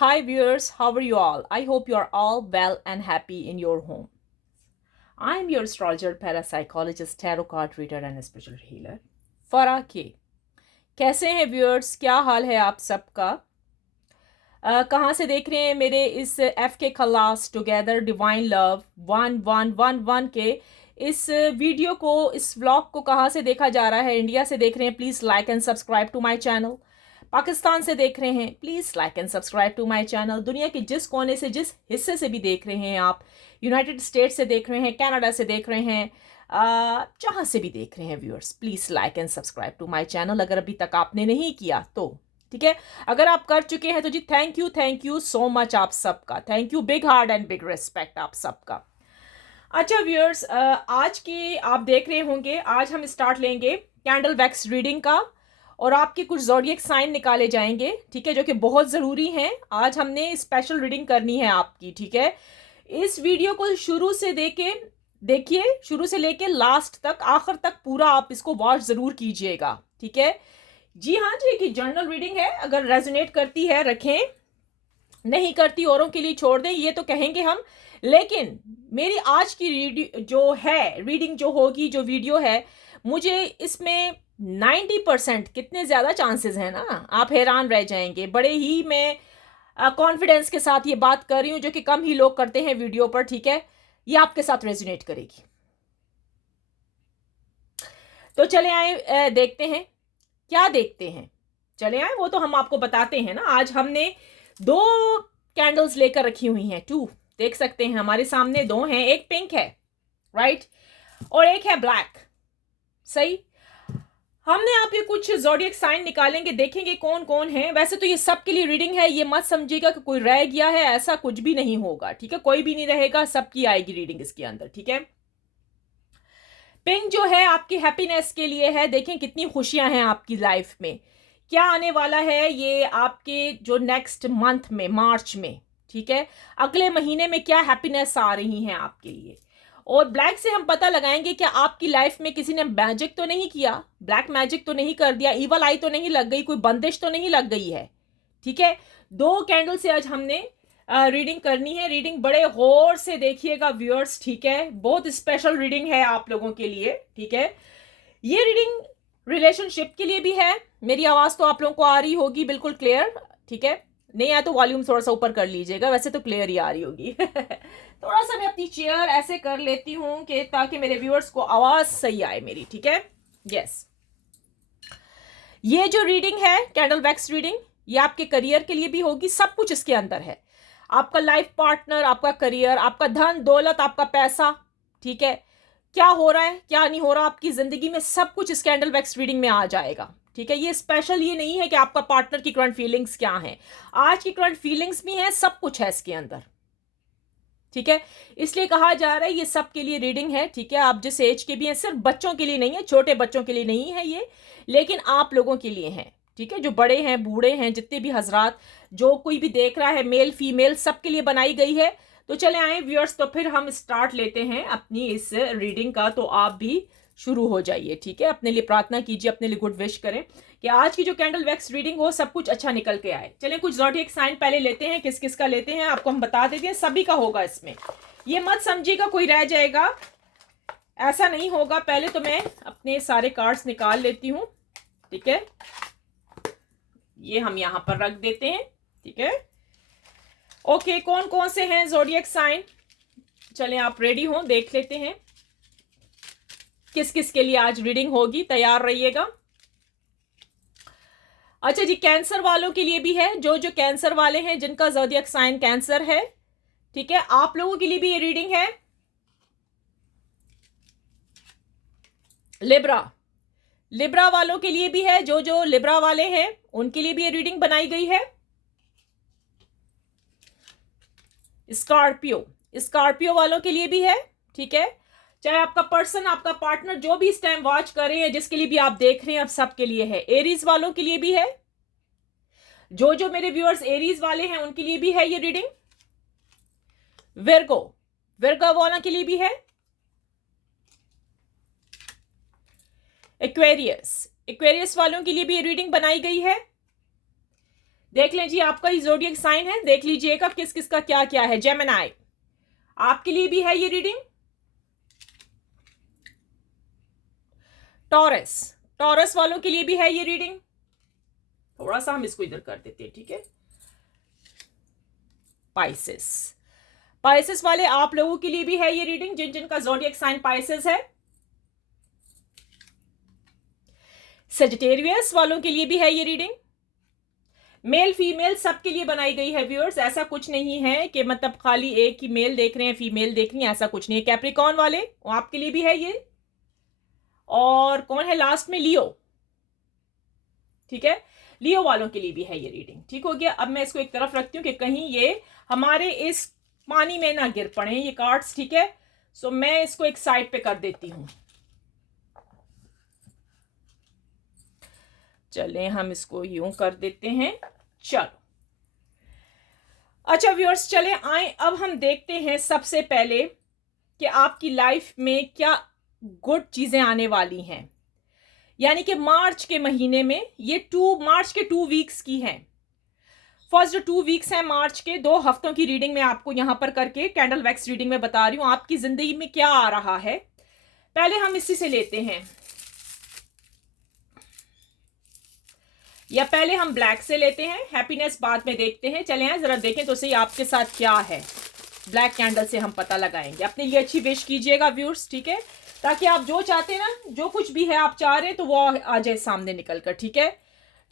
Hi viewers, how are you all? I hope you are all well and happy in your home. I am your astrologer, parapsychologist, tarot card reader and spiritual healer, फरा के। कैसे हैं viewers? क्या हाल है आप सबका? कहाँ से देख रहे हैं मेरे इस एफ के खलास टुगेदर डिवाइन लव 1111 के इस वीडियो को, इस व्लॉग को कहाँ से देखा जा रहा है? इंडिया से देख रहे हैं, please like and subscribe to my channel. Pakistan से देख रहे हैं, please like and subscribe to my channel. दुनिया के जिस कोने से, जिस हिस्से से भी देख रहे हैं आप, यूनाइटेड स्टेट से देख रहे हैं, कनाडा से देख रहे हैं, जहाँ से भी देख रहे हैं viewers, please like and subscribe to my channel अगर अभी तक आपने नहीं किया तो। ठीक है, अगर आप कर चुके हैं तो जी थैंक यू सो मच आप सबका। Thank you, big heart and big respect आप सबका। अच्छा व्यूअर्स, आज के आप देख रहे होंगे, आज हम स्टार्ट लेंगे कैंडल वैक्स रीडिंग का और आपके कुछ ज़ोडिएक साइन निकाले जाएंगे, ठीक है, जो कि बहुत ज़रूरी हैं। आज हमने स्पेशल रीडिंग करनी है आपकी, ठीक है। इस वीडियो को शुरू से देखिए, शुरू से लेके लास्ट तक, आखिर तक पूरा आप इसको वॉच ज़रूर कीजिएगा, ठीक है। जी हाँ जी, कि जर्नल रीडिंग है, अगर रेजोनेट करती है रखें, नहीं करती औरों के लिए छोड़ दें, ये तो कहेंगे हम। लेकिन मेरी आज की रीडिंग जो होगी, जो वीडियो है, मुझे इसमें 90% कितने ज़्यादा चांसेस हैं ना, आप हैरान रह जाएंगे। बड़े ही मैं कॉन्फिडेंस के साथ ये बात कर रही हूँ, जो कि कम ही लोग करते हैं वीडियो पर, ठीक है। ये आपके साथ रेजोनेट करेगी। तो चले आए, देखते हैं क्या देखते हैं। चले आए, वो तो हम आपको बताते हैं ना। आज हमने दो कैंडल्स लेकर रखी हुई हैं, टू, देख सकते हैं हमारे सामने दो हैं, एक पिंक है, राइट, और एक है ब्लैक। सही। हमने आपके कुछ ज़ोडिएक साइन निकालेंगे, देखेंगे कौन कौन है। वैसे तो ये सब के लिए रीडिंग है, ये मत समझिएगा कि कोई रह गया है, ऐसा कुछ भी नहीं होगा, ठीक है। कोई भी नहीं रहेगा, सबकी आएगी रीडिंग इसके अंदर, ठीक है। पिंक जो है आपकी हैप्पीनेस के लिए है। देखें कितनी खुशियां हैं आपकी लाइफ में, क्या आने वाला है ये आपके जो नेक्स्ट मंथ में, मार्च में, ठीक है, अगले महीने में क्या हैप्पीनेस आ रही है आपके लिए। और ब्लैक से हम पता लगाएंगे कि आपकी लाइफ में किसी ने मैजिक तो नहीं किया, ब्लैक मैजिक तो नहीं कर दिया, इवल आई तो नहीं लग गई, कोई बंदिश तो नहीं लग गई है, ठीक है। दो कैंडल से आज हमने रीडिंग करनी है। रीडिंग बड़े गौर से देखिएगा व्यूअर्स, ठीक है, बहुत स्पेशल रीडिंग है आप लोगों के लिए, ठीक है। ये रीडिंग रिलेशनशिप के लिए भी है। मेरी आवाज तो आप लोगों को आ रही होगी बिल्कुल क्लियर, ठीक है। नहीं आया तो वॉल्यूम थोड़ा सा ऊपर कर लीजिएगा, वैसे तो क्लियर ही आ रही होगी। थोड़ा सा मैं अपनी चेयर ऐसे कर लेती हूँ कि ताकि मेरे व्यूअर्स को आवाज सही आए मेरी, ठीक है। यस, ये जो रीडिंग है कैंडल वैक्स रीडिंग, ये आपके करियर के लिए भी होगी। सब कुछ इसके अंदर है, आपका लाइफ पार्टनर, आपका करियर, आपका धन दौलत, आपका पैसा, ठीक है, क्या हो रहा है क्या नहीं हो रहा आपकी जिंदगी में, सब कुछ इस कैंडल वैक्स रीडिंग में आ जाएगा, ठीक है। ये स्पेशल ये नहीं है कि आपका पार्टनर की करंट फीलिंग्स क्या है, आज की करंट फीलिंग्स भी है, सब कुछ है इसके अंदर, ठीक है। इसलिए कहा जा रहा है ये सबके लिए रीडिंग है, ठीक है। आप जिस एज के भी हैं, सिर्फ बच्चों के लिए नहीं है, छोटे बच्चों के लिए नहीं है ये, लेकिन आप लोगों के लिए है, ठीक है। जो बड़े हैं, बूढ़े हैं, जितने भी हजरात, जो कोई भी देख रहा है, मेल फीमेल, सबके लिए बनाई गई है। तो चले आए व्यूअर्स, तो फिर हम स्टार्ट लेते हैं अपनी इस रीडिंग का। तो आप भी शुरू हो जाइए, ठीक है। अपने लिए प्रार्थना कीजिए, अपने लिए गुड विश करें कि आज की जो कैंडल वैक्स रीडिंग हो, सब कुछ अच्छा निकल के आए। चलें, कुछ ज़ोडिएक साइन पहले लेते हैं, किस किस का लेते हैं आपको हम बता देते हैं, सभी का होगा इसमें, ये मत समझिएगा कोई रह जाएगा, ऐसा नहीं होगा। पहले तो मैं अपने सारे कार्ड्स निकाल लेती हूँ, ठीक है, ये हम यहां पर रख देते हैं, ठीक है। ओके, कौन कौन से हैं ज़ोडिएक साइन, चलें आप रेडी हो, देख लेते हैं किस किस के लिए आज रीडिंग होगी, तैयार रहिएगा। अच्छा जी, कैंसर वालों के लिए भी है, जो जो कैंसर वाले हैं, जिनका ज़ोडिएक साइन कैंसर है, ठीक है, आप लोगों के लिए भी ये रीडिंग है। लिब्रा, लिब्रा वालों के लिए भी है, जो जो लिब्रा वाले हैं उनके लिए भी ये रीडिंग बनाई गई है। स्कॉर्पियो, स्कॉर्पियो वालों के लिए भी है, ठीक है। चाहे आपका पर्सन, आपका पार्टनर, जो भी इस टाइम वॉच कर रहे हैं, जिसके लिए भी आप देख रहे हैं, अब सबके लिए है। एरीज वालों के लिए भी है, जो जो मेरे व्यूअर्स एरीज वाले हैं उनके लिए भी है ये रीडिंग। विर्गो, विर्गो वालों के लिए भी है। एक्वेरियस, एक्वेरियस वालों के लिए भी ये रीडिंग बनाई गई है। देख लें जी, आपका ही ज़ोडिएक साइन है, देख लीजिएगा किस किस का क्या क्या है। जेमिनी, आपके लिए भी है ये रीडिंग। टॉरस, टॉरस वालों के लिए भी है ये रीडिंग। थोड़ा सा हम इसको इधर कर देते हैं, ठीक है। पाइसेस, पाइसेस वाले आप लोगों के लिए भी है ये रीडिंग, जिन जिनका ज़ोडिएक साइन पाइसेस है। सेजिटेरियस वालों के लिए भी है ये रीडिंग। मेल फीमेल सबके लिए बनाई गई है व्यूअर्स, ऐसा कुछ नहीं है कि मतलब खाली एक ही मेल देख रहे हैं फीमेल देख रही है, ऐसा कुछ नहीं है। कैप्रिकॉर्न वाले, आपके लिए भी है ये। और कौन है लास्ट में? लियो, ठीक है, लियो वालों के लिए भी है ये रीडिंग। ठीक हो गया। अब मैं इसको एक तरफ रखती हूँ कि कहीं ये हमारे इस पानी में ना गिर पड़े ये कार्ड्स, ठीक है। सो मैं इसको एक साइड पे कर देती हूँ। चले हम इसको यूं कर देते हैं। चलो अच्छा व्यूअर्स, चले आए अब हम देखते हैं सबसे पहले कि आपकी लाइफ में क्या गुड चीजें आने वाली हैं। यानी कि मार्च के महीने में ये मार्च के 2 वीक्स की हैं। फर्स्ट जो 2 वीक्स हैं मार्च के, 2 हफ्तों की रीडिंग मैं आपको यहां पर करके कैंडल वैक्स रीडिंग में बता रही हूं आपकी जिंदगी में क्या आ रहा है। पहले हम इसी से लेते हैं, या पहले हम ब्लैक से लेते हैं, हैप्पीनेस बाद में देखते हैं। चले हैं जरा देखें तो सही आपके साथ क्या है। ब्लैक कैंडल से हम पता लगाएंगे। अपने लिए अच्छी विश कीजिएगा व्यूअर्स, ठीक है, ताकि आप जो चाहते हैं ना, जो कुछ भी है आप चाह रहे हैं तो वो आ जाए सामने निकल कर, ठीक है।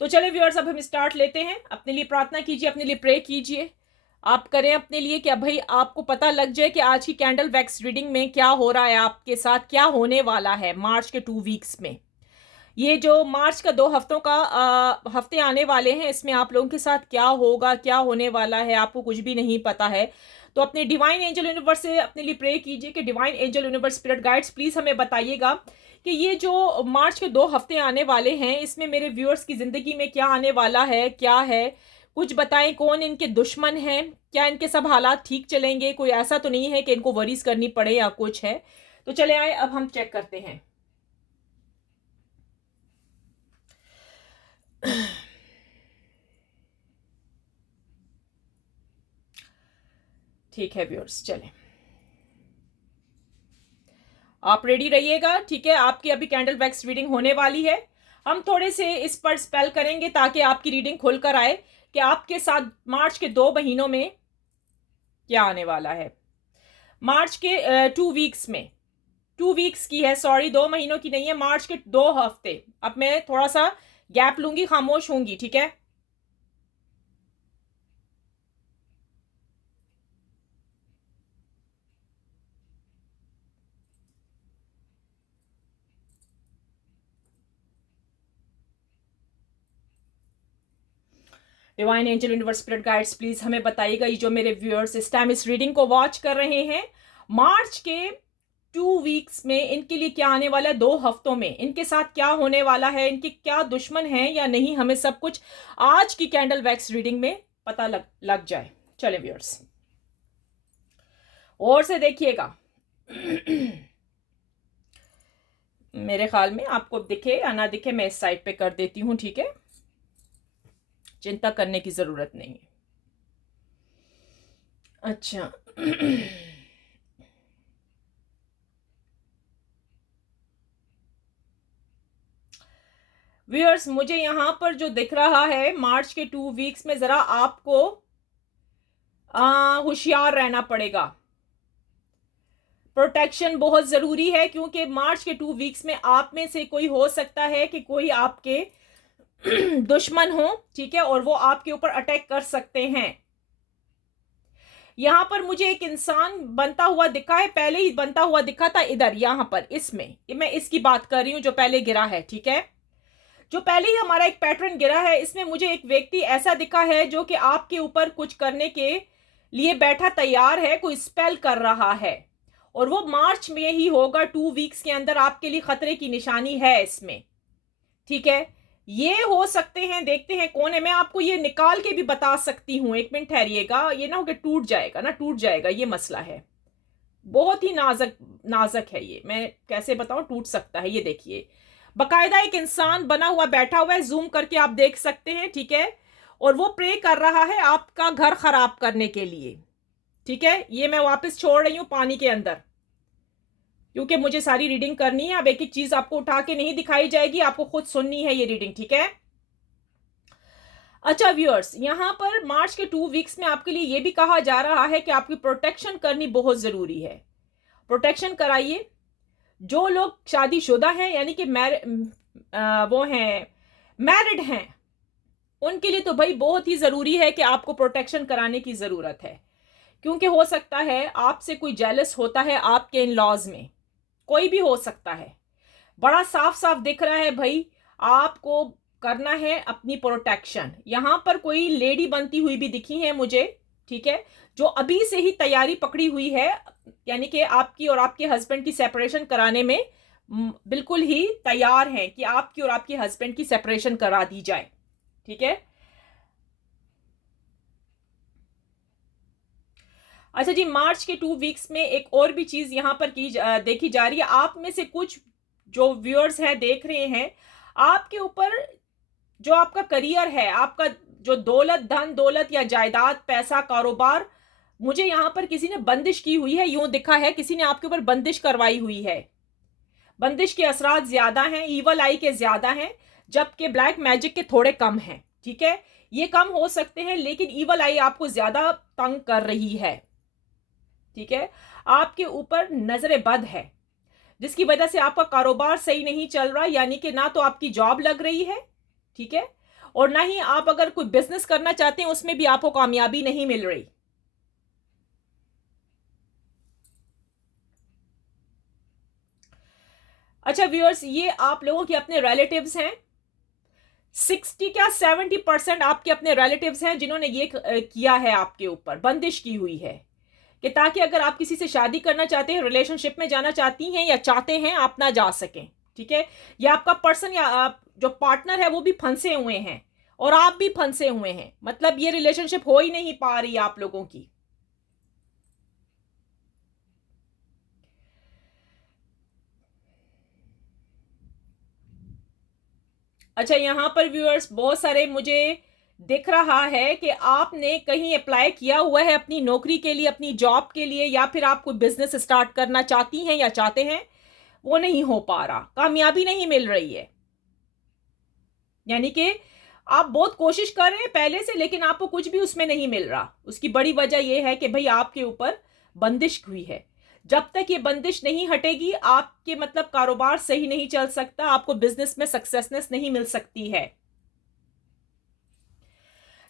तो चले व्यूअर्स, अब हम स्टार्ट लेते हैं। अपने लिए प्रार्थना कीजिए, अपने लिए प्रे कीजिए। आप करें अपने लिए कि भाई आपको पता लग जाए कि आज की कैंडल वैक्स रीडिंग में क्या हो रहा है, आपके साथ क्या होने वाला है मार्च के 2 वीक्स में। ये जो मार्च का 2 हफ्तों का हफ्ते आने वाले हैं, इसमें आप लोगों के साथ क्या होगा, क्या होने वाला है, आपको कुछ भी नहीं पता है। तो अपने डिवाइन एंजल यूनिवर्स से अपने लिए प्रे कीजिए कि divine angel universe spirit guides please हमें बताइएगा कि ये जो मार्च के 2 हफ्ते आने वाले हैं, इसमें मेरे व्यूअर्स की जिंदगी में क्या आने वाला है, क्या है, कुछ बताएं। कौन इनके दुश्मन हैं, क्या इनके सब हालात ठीक चलेंगे, कोई ऐसा तो नहीं है कि इनको वरीज करनी पड़े या कुछ है। तो चले आए अब हम चेक करते हैं। ठीक है व्यूअर्स, चलें आप रेडी रहिएगा, ठीक है। आपकी अभी कैंडल वैक्स रीडिंग होने वाली है। हम थोड़े से इस पर स्पेल करेंगे ताकि आपकी रीडिंग खुल कर आए कि आपके साथ मार्च के 2 महीनों में क्या आने वाला है। मार्च के 2 वीक्स में, 2 वीक्स की है, सॉरी 2 महीनों की नहीं है, मार्च के 2 हफ्ते। अब मैं थोड़ा सा गैप लूंगी, खामोश होंगी, ठीक है। Divine angel universe spirit guides please हमें बताइएगा, ये जो मेरे व्यूअर्स इस टाइम इस रीडिंग को वॉच कर रहे हैं, मार्च के 2 वीक्स में इनके लिए क्या आने वाला है, 2 हफ्तों में इनके साथ क्या होने वाला है, इनके क्या दुश्मन हैं या नहीं, हमें सब कुछ आज की कैंडल वैक्स रीडिंग में पता लग जाए। चले व्यूअर्स, और से देखिएगा। मेरे ख्याल में आपको दिखे या ना दिखे, मैं इस साइड पे कर देती हूं, ठीक है, चिंता करने की जरूरत नहीं है। अच्छा व्यूअर्स, मुझे यहां पर जो दिख रहा है मार्च के 2 वीक्स में जरा आपको होशियार रहना पड़ेगा। प्रोटेक्शन बहुत जरूरी है, क्योंकि मार्च के 2 वीक्स में आप में से कोई हो सकता है कि कोई आपके दुश्मन हो, ठीक है, और वो आपके ऊपर अटैक कर सकते हैं। यहां पर मुझे एक इंसान बनता हुआ दिखा है, पहले ही बनता हुआ दिखा था इधर, यहां पर इसमें मैं इसकी बात कर रही हूं जो पहले गिरा है, ठीक है। जो पहले ही हमारा एक पैटर्न गिरा है, इसमें मुझे एक व्यक्ति ऐसा दिखा है जो कि आपके ऊपर कुछ करने के लिए बैठा तैयार है, कोई स्पेल कर रहा है, और वो मार्च में ही होगा। 2 वीक्स के अंदर आपके लिए खतरे की निशानी है इसमें, ठीक है। ये हो सकते हैं, देखते हैं कौन है। मैं आपको ये निकाल के भी बता सकती हूं, एक मिनट ठहरिएगा, ये ना हो कि टूट जाएगा ना, टूट जाएगा, ये मसला है। बहुत ही नाजुक नाजुक है ये, मैं कैसे बताऊं, टूट सकता है। ये देखिए, बकायदा एक इंसान बना हुआ बैठा हुआ है, जूम करके आप देख सकते हैं, ठीक है। और वो प्रे कर रहा है आपका घर खराब करने के लिए। ठीक है, ये मैं वापस छोड़ रही हूं पानी के अंदर, क्योंकि मुझे सारी रीडिंग करनी है। अब एक एक चीज आपको उठा के नहीं दिखाई जाएगी, आपको खुद सुननी है ये रीडिंग। ठीक है, अच्छा व्यूअर्स, यहां पर मार्च के 2 वीक्स में आपके लिए ये भी कहा जा रहा है कि आपकी प्रोटेक्शन करनी बहुत जरूरी है। प्रोटेक्शन कराइए। जो लोग शादीशुदा हैं, यानी कि वो हैं, मैरिड हैं, उनके लिए तो भाई बहुत ही जरूरी है कि आपको प्रोटेक्शन कराने की जरूरत है। क्योंकि हो सकता है आपसे कोई जेलस होता है, आपके इन लॉज में कोई भी हो सकता है। बड़ा साफ साफ दिख रहा है भाई, आपको करना है अपनी प्रोटेक्शन। यहां पर कोई लेडी बनती हुई भी दिखी है मुझे, ठीक है, जो अभी से ही तैयारी पकड़ी हुई है, यानी कि आपकी और आपके हस्बैंड की सेपरेशन कराने में बिल्कुल ही तैयार है कि आपकी और आपके हस्बैंड की सेपरेशन करा दी जाए। ठीक है, अच्छा जी, मार्च के 2 वीक्स में एक और भी चीज यहां पर देखी जा रही है। आप में से कुछ जो व्यूअर्स हैं, देख रहे हैं, आपके ऊपर जो आपका करियर है, आपका जो दौलत, धन दौलत या जायदाद, पैसा, कारोबार, मुझे यहां पर किसी ने बंदिश की हुई है। यूं दिखा है किसी ने आपके ऊपर बंदिश करवाई हुई है। बंदिश के असरात ज्यादा हैं, ईवल आई के ज्यादा हैं, जबकि ब्लैक मैजिक के थोड़े कम हैं। ठीक है, ये कम हो सकते हैं, लेकिन ईवल आई आपको ज्यादा तंग कर रही है। ठीक है, आपके ऊपर नजरे बद है, जिसकी वजह से आपका कारोबार सही नहीं चल रहा, यानी कि ना तो आपकी जॉब लग रही है, ठीक है, और ना ही आप अगर कोई बिजनेस करना चाहते हैं उसमें भी आपको कामयाबी नहीं मिल रही। अच्छा व्यूअर्स, ये आप लोगों के अपने रिलेटिव्स हैं। 60 क्या 70% आपके अपने रिलेटिव्स हैं जिन्होंने ये किया है, आपके ऊपर बंदिश की हुई है कि ताकि अगर आप किसी से शादी करना चाहते हैं, रिलेशनशिप में जाना चाहती हैं या चाहते हैं, आप ना जा सकें। ठीक है, या आपका पर्सन या आप जो पार्टनर है वो भी फंसे हुए हैं और आप भी फंसे हुए हैं, मतलब ये रिलेशनशिप हो ही नहीं पा रही आप लोगों की। अच्छा, यहां पर व्यूअर्स बहुत सारे मुझे दिख रहा है कि आपने कहीं अप्लाई किया हुआ है अपनी नौकरी के लिए, अपनी जॉब के लिए, या फिर आप कोई बिजनेस स्टार्ट करना चाहती हैं या चाहते हैं, वो नहीं हो पा रहा, कामयाबी नहीं मिल रही है। यानी कि आप बहुत कोशिश कर रहे हैं पहले से, लेकिन आपको कुछ भी उसमें नहीं मिल रहा। उसकी बड़ी वजह यह है कि भाई आपके ऊपर बंदिश हुई है। जब तक ये बंदिश नहीं हटेगी, आपके मतलब कारोबार सही नहीं चल सकता, आपको बिजनेस में सक्सेसनेस नहीं मिल सकती है।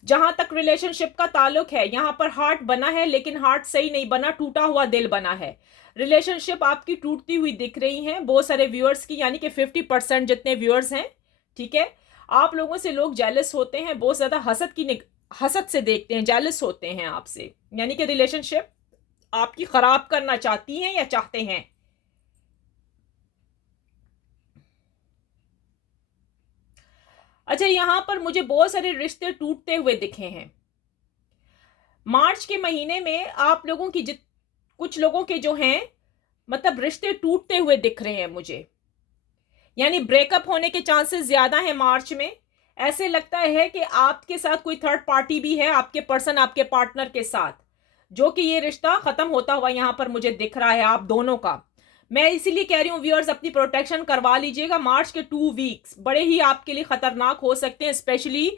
जहां तक रिलेशनशिप का ताल्लुक है, यहां पर हार्ट बना है, लेकिन हार्ट सही नहीं बना, टूटा हुआ दिल बना है। रिलेशनशिप आपकी टूटती हुई दिख रही है बहुत सारे व्यूअर्स की, यानी कि 50% जितने व्यूअर्स हैं। ठीक है, आप लोगों से लोग जेलस होते हैं, बहुत ज्यादा हसद से देखते हैं, जेलस होते हैं आपसे, यानी कि रिलेशनशिप आपकी खराब करना चाहती हैं या चाहते हैं। अच्छा, यहां पर मुझे बहुत सारे रिश्ते टूटते हुए दिखे हैं। मार्च के महीने में आप लोगों की कुछ लोगों के जो हैं, मतलब रिश्ते टूटते हुए दिख रहे हैं मुझे, यानी ब्रेकअप होने के चांसेस ज्यादा हैं मार्च में। ऐसे लगता है कि आपके साथ कोई थर्ड पार्टी भी है, आपके पर्सन, आपके पार्टनर के साथ, जो कि ये रिश्ता खत्म होता हुआ यहां पर मुझे दिख रहा है आप दोनों का। मैं इसीलिए कह रही हूं व्यूअर्स, अपनी प्रोटेक्शन करवा लीजिएगा। मार्च के 2 वीक्स बड़े ही आपके लिए खतरनाक हो सकते हैं, स्पेशली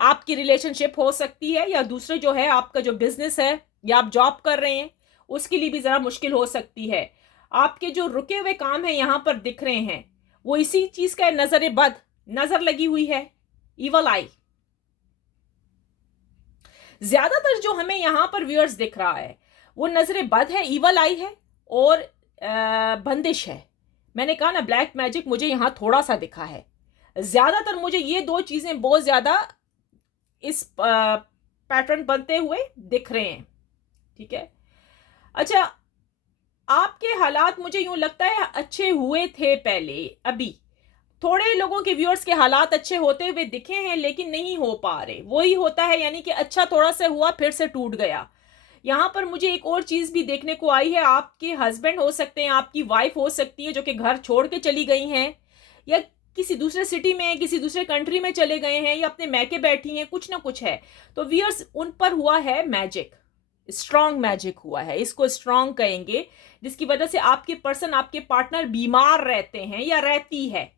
आपकी रिलेशनशिप हो सकती है, या दूसरे जो है आपका जो बिजनेस है या आप जॉब कर रहे हैं उसके लिए भी जरा मुश्किल हो सकती है। आपके जो रुके हुए काम है यहां पर दिख रहे हैं, वो इसी चीज का नजर बद, नजर लगी हुई है, इवल आई। ज्यादातर जो हमें यहां पर व्यूअर्स दिख रहा है वो नजर बद है, इवल आई है और बंदिश है। मैंने कहा ना, ब्लैक मैजिक मुझे यहां थोड़ा सा दिखा है। ज्यादातर मुझे ये दो चीजें बहुत ज्यादा इस पैटर्न बनते हुए दिख रहे हैं। ठीक है, अच्छा, आपके हालात मुझे यूं लगता है अच्छे हुए थे पहले, अभी थोड़े लोगों के व्यूअर्स के हालात अच्छे होते हुए दिखे हैं, लेकिन नहीं हो पा रहे। वही होता है, यानी कि अच्छा थोड़ा सा हुआ फिर से टूट गया। यहां पर मुझे एक और चीज भी देखने को आई है, आपके हस्बैंड हो सकते हैं, आपकी वाइफ हो सकती है जो कि घर छोड़ के चली गई हैं, या किसी दूसरे सिटी में, किसी दूसरे कंट्री में चले गए हैं या अपने मैके बैठी हैं, कुछ ना कुछ है। तो व्यूअर्स उन पर हुआ है मैजिक, स्ट्रॉन्ग मैजिक हुआ है, इसको स्ट्रॉन्ग कहेंगे, जिसकी वजह से आपके पर्सन, आपके पार्टनर बीमार रहते हैं या रहती है।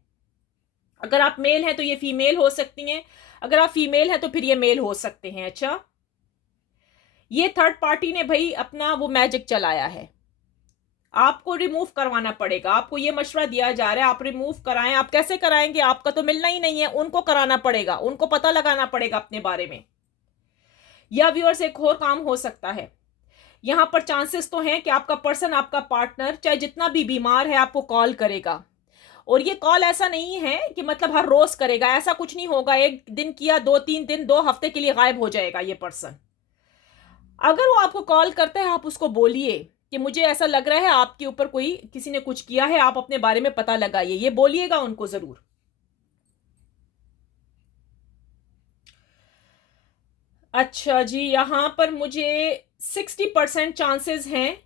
अगर आप मेल हैं तो ये फीमेल हो सकती हैं, अगर आप फीमेल हैं तो फिर ये मेल हो सकते हैं। अच्छा, ये थर्ड पार्टी ने भाई अपना वो मैजिक चलाया है, आपको रिमूव करवाना पड़ेगा। आपको ये मशवरा दिया जा रहा है आप रिमूव कराएं। आप कैसे कराएंगे, आपका तो मिलना ही नहीं है, उनको कराना पड़ेगा, उनको पता लगाना पड़ेगा अपने बारे में। या व्यूअर्स एक और काम हो सकता है, यहां पर चांसेस तो हैं कि आपका पर्सन, आपका पार्टनर चाहे जितना भी बीमार है आपको कॉल करेगा। और ये कॉल ऐसा नहीं है कि मतलब हर रोज करेगा, ऐसा कुछ नहीं होगा। एक दिन किया, 2-3 दिन, 2 हफ्ते के लिए गायब हो जाएगा ये पर्सन। अगर वो आपको कॉल करता है, आप उसको बोलिए कि मुझे ऐसा लग रहा है आपके ऊपर कोई, किसी ने कुछ किया है, आप अपने बारे में पता लगाइए, ये बोलिएगा उनको जरूर। अच्छा जी, यहां पर मुझे 60% चांसेस हैं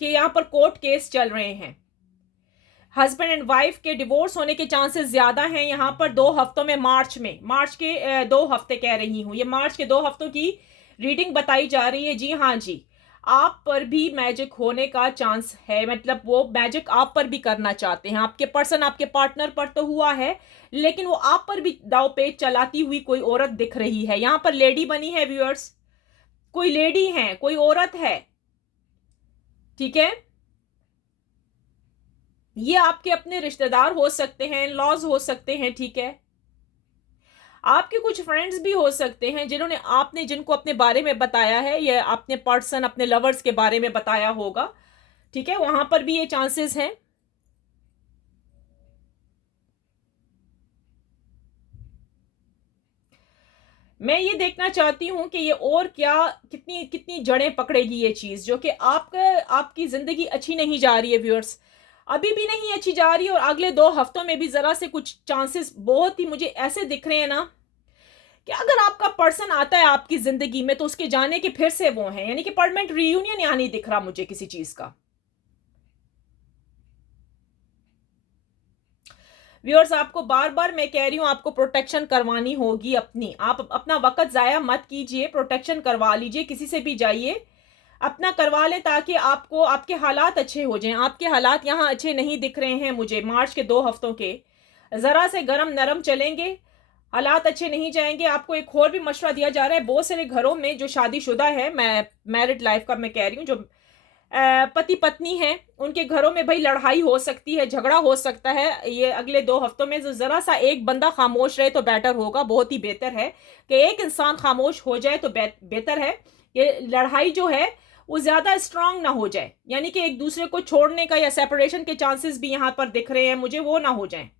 कि यहां पर कोर्ट केस चल रहे हैं। हस्बैंड एंड वाइफ के डिवोर्स होने के चांसेस ज्यादा हैं यहां पर 2 हफ्तों में। मार्च के 2 हफ्ते कह रही हूं, ये मार्च के 2 हफ्तों की रीडिंग बताई जा रही है। जी हाँ जी, आप पर भी मैजिक होने का चांस है, मतलब वो मैजिक आप पर भी करना चाहते हैं। आपके पर्सन, आपके पार्टनर पर तो हुआ है, लेकिन वो आप पर भी दाव पेच चलाती हुई कोई औरत दिख रही है। यहां पर लेडी बनी है व्यूअर्स, कोई लेडी है, कोई औरत है, ठीक है। ये आपके अपने रिश्तेदार हो सकते हैं, लॉज हो सकते हैं, ठीक है। आपके कुछ फ्रेंड्स भी हो सकते हैं जिन्होंने, आपने जिनको अपने बारे में बताया है, या अपने पर्सन, अपने लवर्स के बारे में बताया होगा, ठीक है। वहां पर भी ये चांसेस हैं। मैं ये देखना चाहती हूं कि ये और क्या, कितनी कितनी जड़ें पकड़ेगी ये चीज, जो कि आपकी जिंदगी अच्छी नहीं जा रही है व्यूअर्स, अभी भी नहीं अच्छी जा रही है। और अगले 2 हफ्तों में भी जरा से कुछ चांसेस बहुत ही मुझे ऐसे दिख रहे हैं ना, कि अगर आपका पर्सन आता है आपकी जिंदगी में तो उसके जाने के फिर से वो हैं, यानी कि परमानेंट रियूनियन यहाँ नहीं दिख रहा मुझे किसी चीज का। व्यूअर्स आपको बार बार मैं कह रही हूं, आपको प्रोटेक्शन करवानी होगी अपनी। आप अपना वक्त जाया मत कीजिए, प्रोटेक्शन करवा लीजिए, किसी से भी जाइए अपना करवा लें, ताकि आपको आपके हालात अच्छे हो जाएं। आपके हालात यहाँ अच्छे नहीं दिख रहे हैं मुझे मार्च के 2 हफ्तों के, जरा से गरम नरम चलेंगे, हालात अच्छे नहीं जाएंगे। आपको एक और भी मशवरा दिया जा रहा है, बहुत सारे घरों में जो शादीशुदा है, मैं मैरिड लाइफ का मैं कह रही हूँ, जो पति पत्नी हैं, उनके घरों में भाई लड़ाई हो सकती है, झगड़ा हो सकता है ये अगले 2 हफ्तों में। जरा सा एक बंदा खामोश रहे तो बेटर होगा, बहुत ही बेहतर है कि एक इंसान खामोश हो जाए तो बेहतर है। ये लड़ाई जो है वो ज्यादा स्ट्रांग ना हो जाए, यानी कि एक दूसरे को छोड़ने का या सेपरेशन के चांसेस भी यहां पर दिख रहे हैं मुझे, वो ना हो जाए।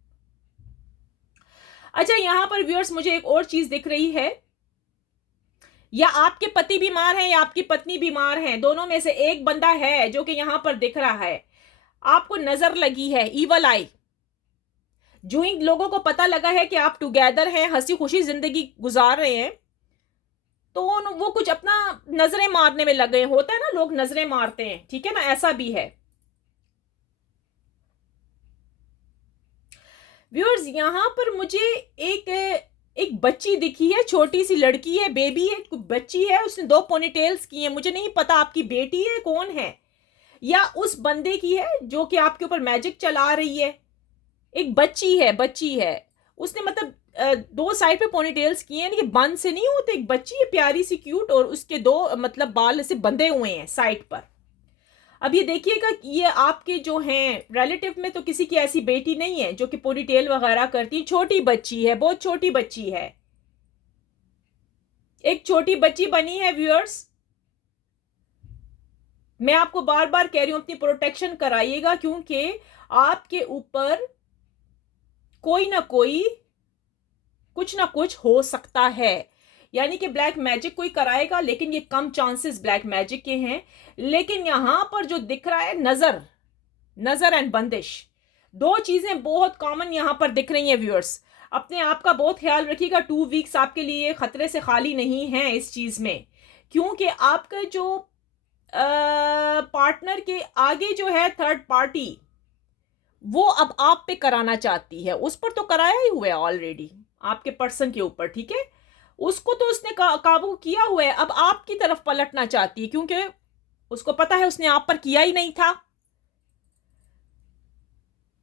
अच्छा, यहां पर व्यूअर्स मुझे एक और चीज दिख रही है, या आपके पति बीमार हैं या आपकी पत्नी बीमार हैं, दोनों में से एक बंदा है जो कि यहां पर दिख रहा है, आपको नजर लगी है, ईवल आई। जो इन लोगों को पता लगा है कि आप टुगेदर हैं, हंसी खुशी जिंदगी गुजार रहे हैं, तो वो कुछ अपना नजरें मारने में लगे। होता है ना, लोग नजरें मारते हैं, ठीक है ना, ऐसा भी है। व्यूअर्स यहां पर मुझे एक एक बच्ची दिखी है, छोटी सी लड़की है, बेबी है, बच्ची है, उसने 2 पोनीटेल्स की है। मुझे नहीं पता आपकी बेटी है, कौन है, या उस बंदे की है जो कि आपके ऊपर मैजिक चला रही है। एक बच्ची है, बच्ची है, उसने मतलब 2 साइड पे पोनीटेल्स किए हैं, यानी कि बंद से नहीं होते, एक बच्ची है प्यारी सी क्यूट, और उसके 2 मतलब बाल ऐसे बंधे हुए हैं साइड पर। अब ये देखिएगा, ये आपके जो हैं रिलेटिव में तो किसी की ऐसी बेटी नहीं है जो कि पोनीटेल वगैरह करती है, छोटी बच्ची है, बहुत छोटी बच्ची है, एक छोटी बच्ची बनी है व्यूअर्स। मैं आपको बार बार कह रही हूं अपनी प्रोटेक्शन कराइएगा, क्योंकि आपके ऊपर कोई ना कोई, कुछ ना कुछ हो सकता है। यानी कि ब्लैक मैजिक कोई कराएगा, लेकिन ये कम चांसेस ब्लैक मैजिक के हैं। लेकिन यहां पर जो दिख रहा है, नजर, नजर एंड बंदिश, 2 चीजें बहुत कॉमन यहां पर दिख रही हैं व्यूअर्स। अपने आप का बहुत ख्याल रखिएगा, 2 वीक्स आपके लिए खतरे से खाली नहीं है इस चीज में, क्योंकि आपका जो पार्टनर के आगे जो है थर्ड पार्टी, वो अब आप पे कराना चाहती है। उस पर तो कराया ही हुआ है ऑलरेडी, आपके पर्सन के ऊपर, ठीक है। उसको तो उसने काबू किया हुआ है, अब आपकी तरफ पलटना चाहती है, क्योंकि उसको पता है उसने आप पर किया ही नहीं था।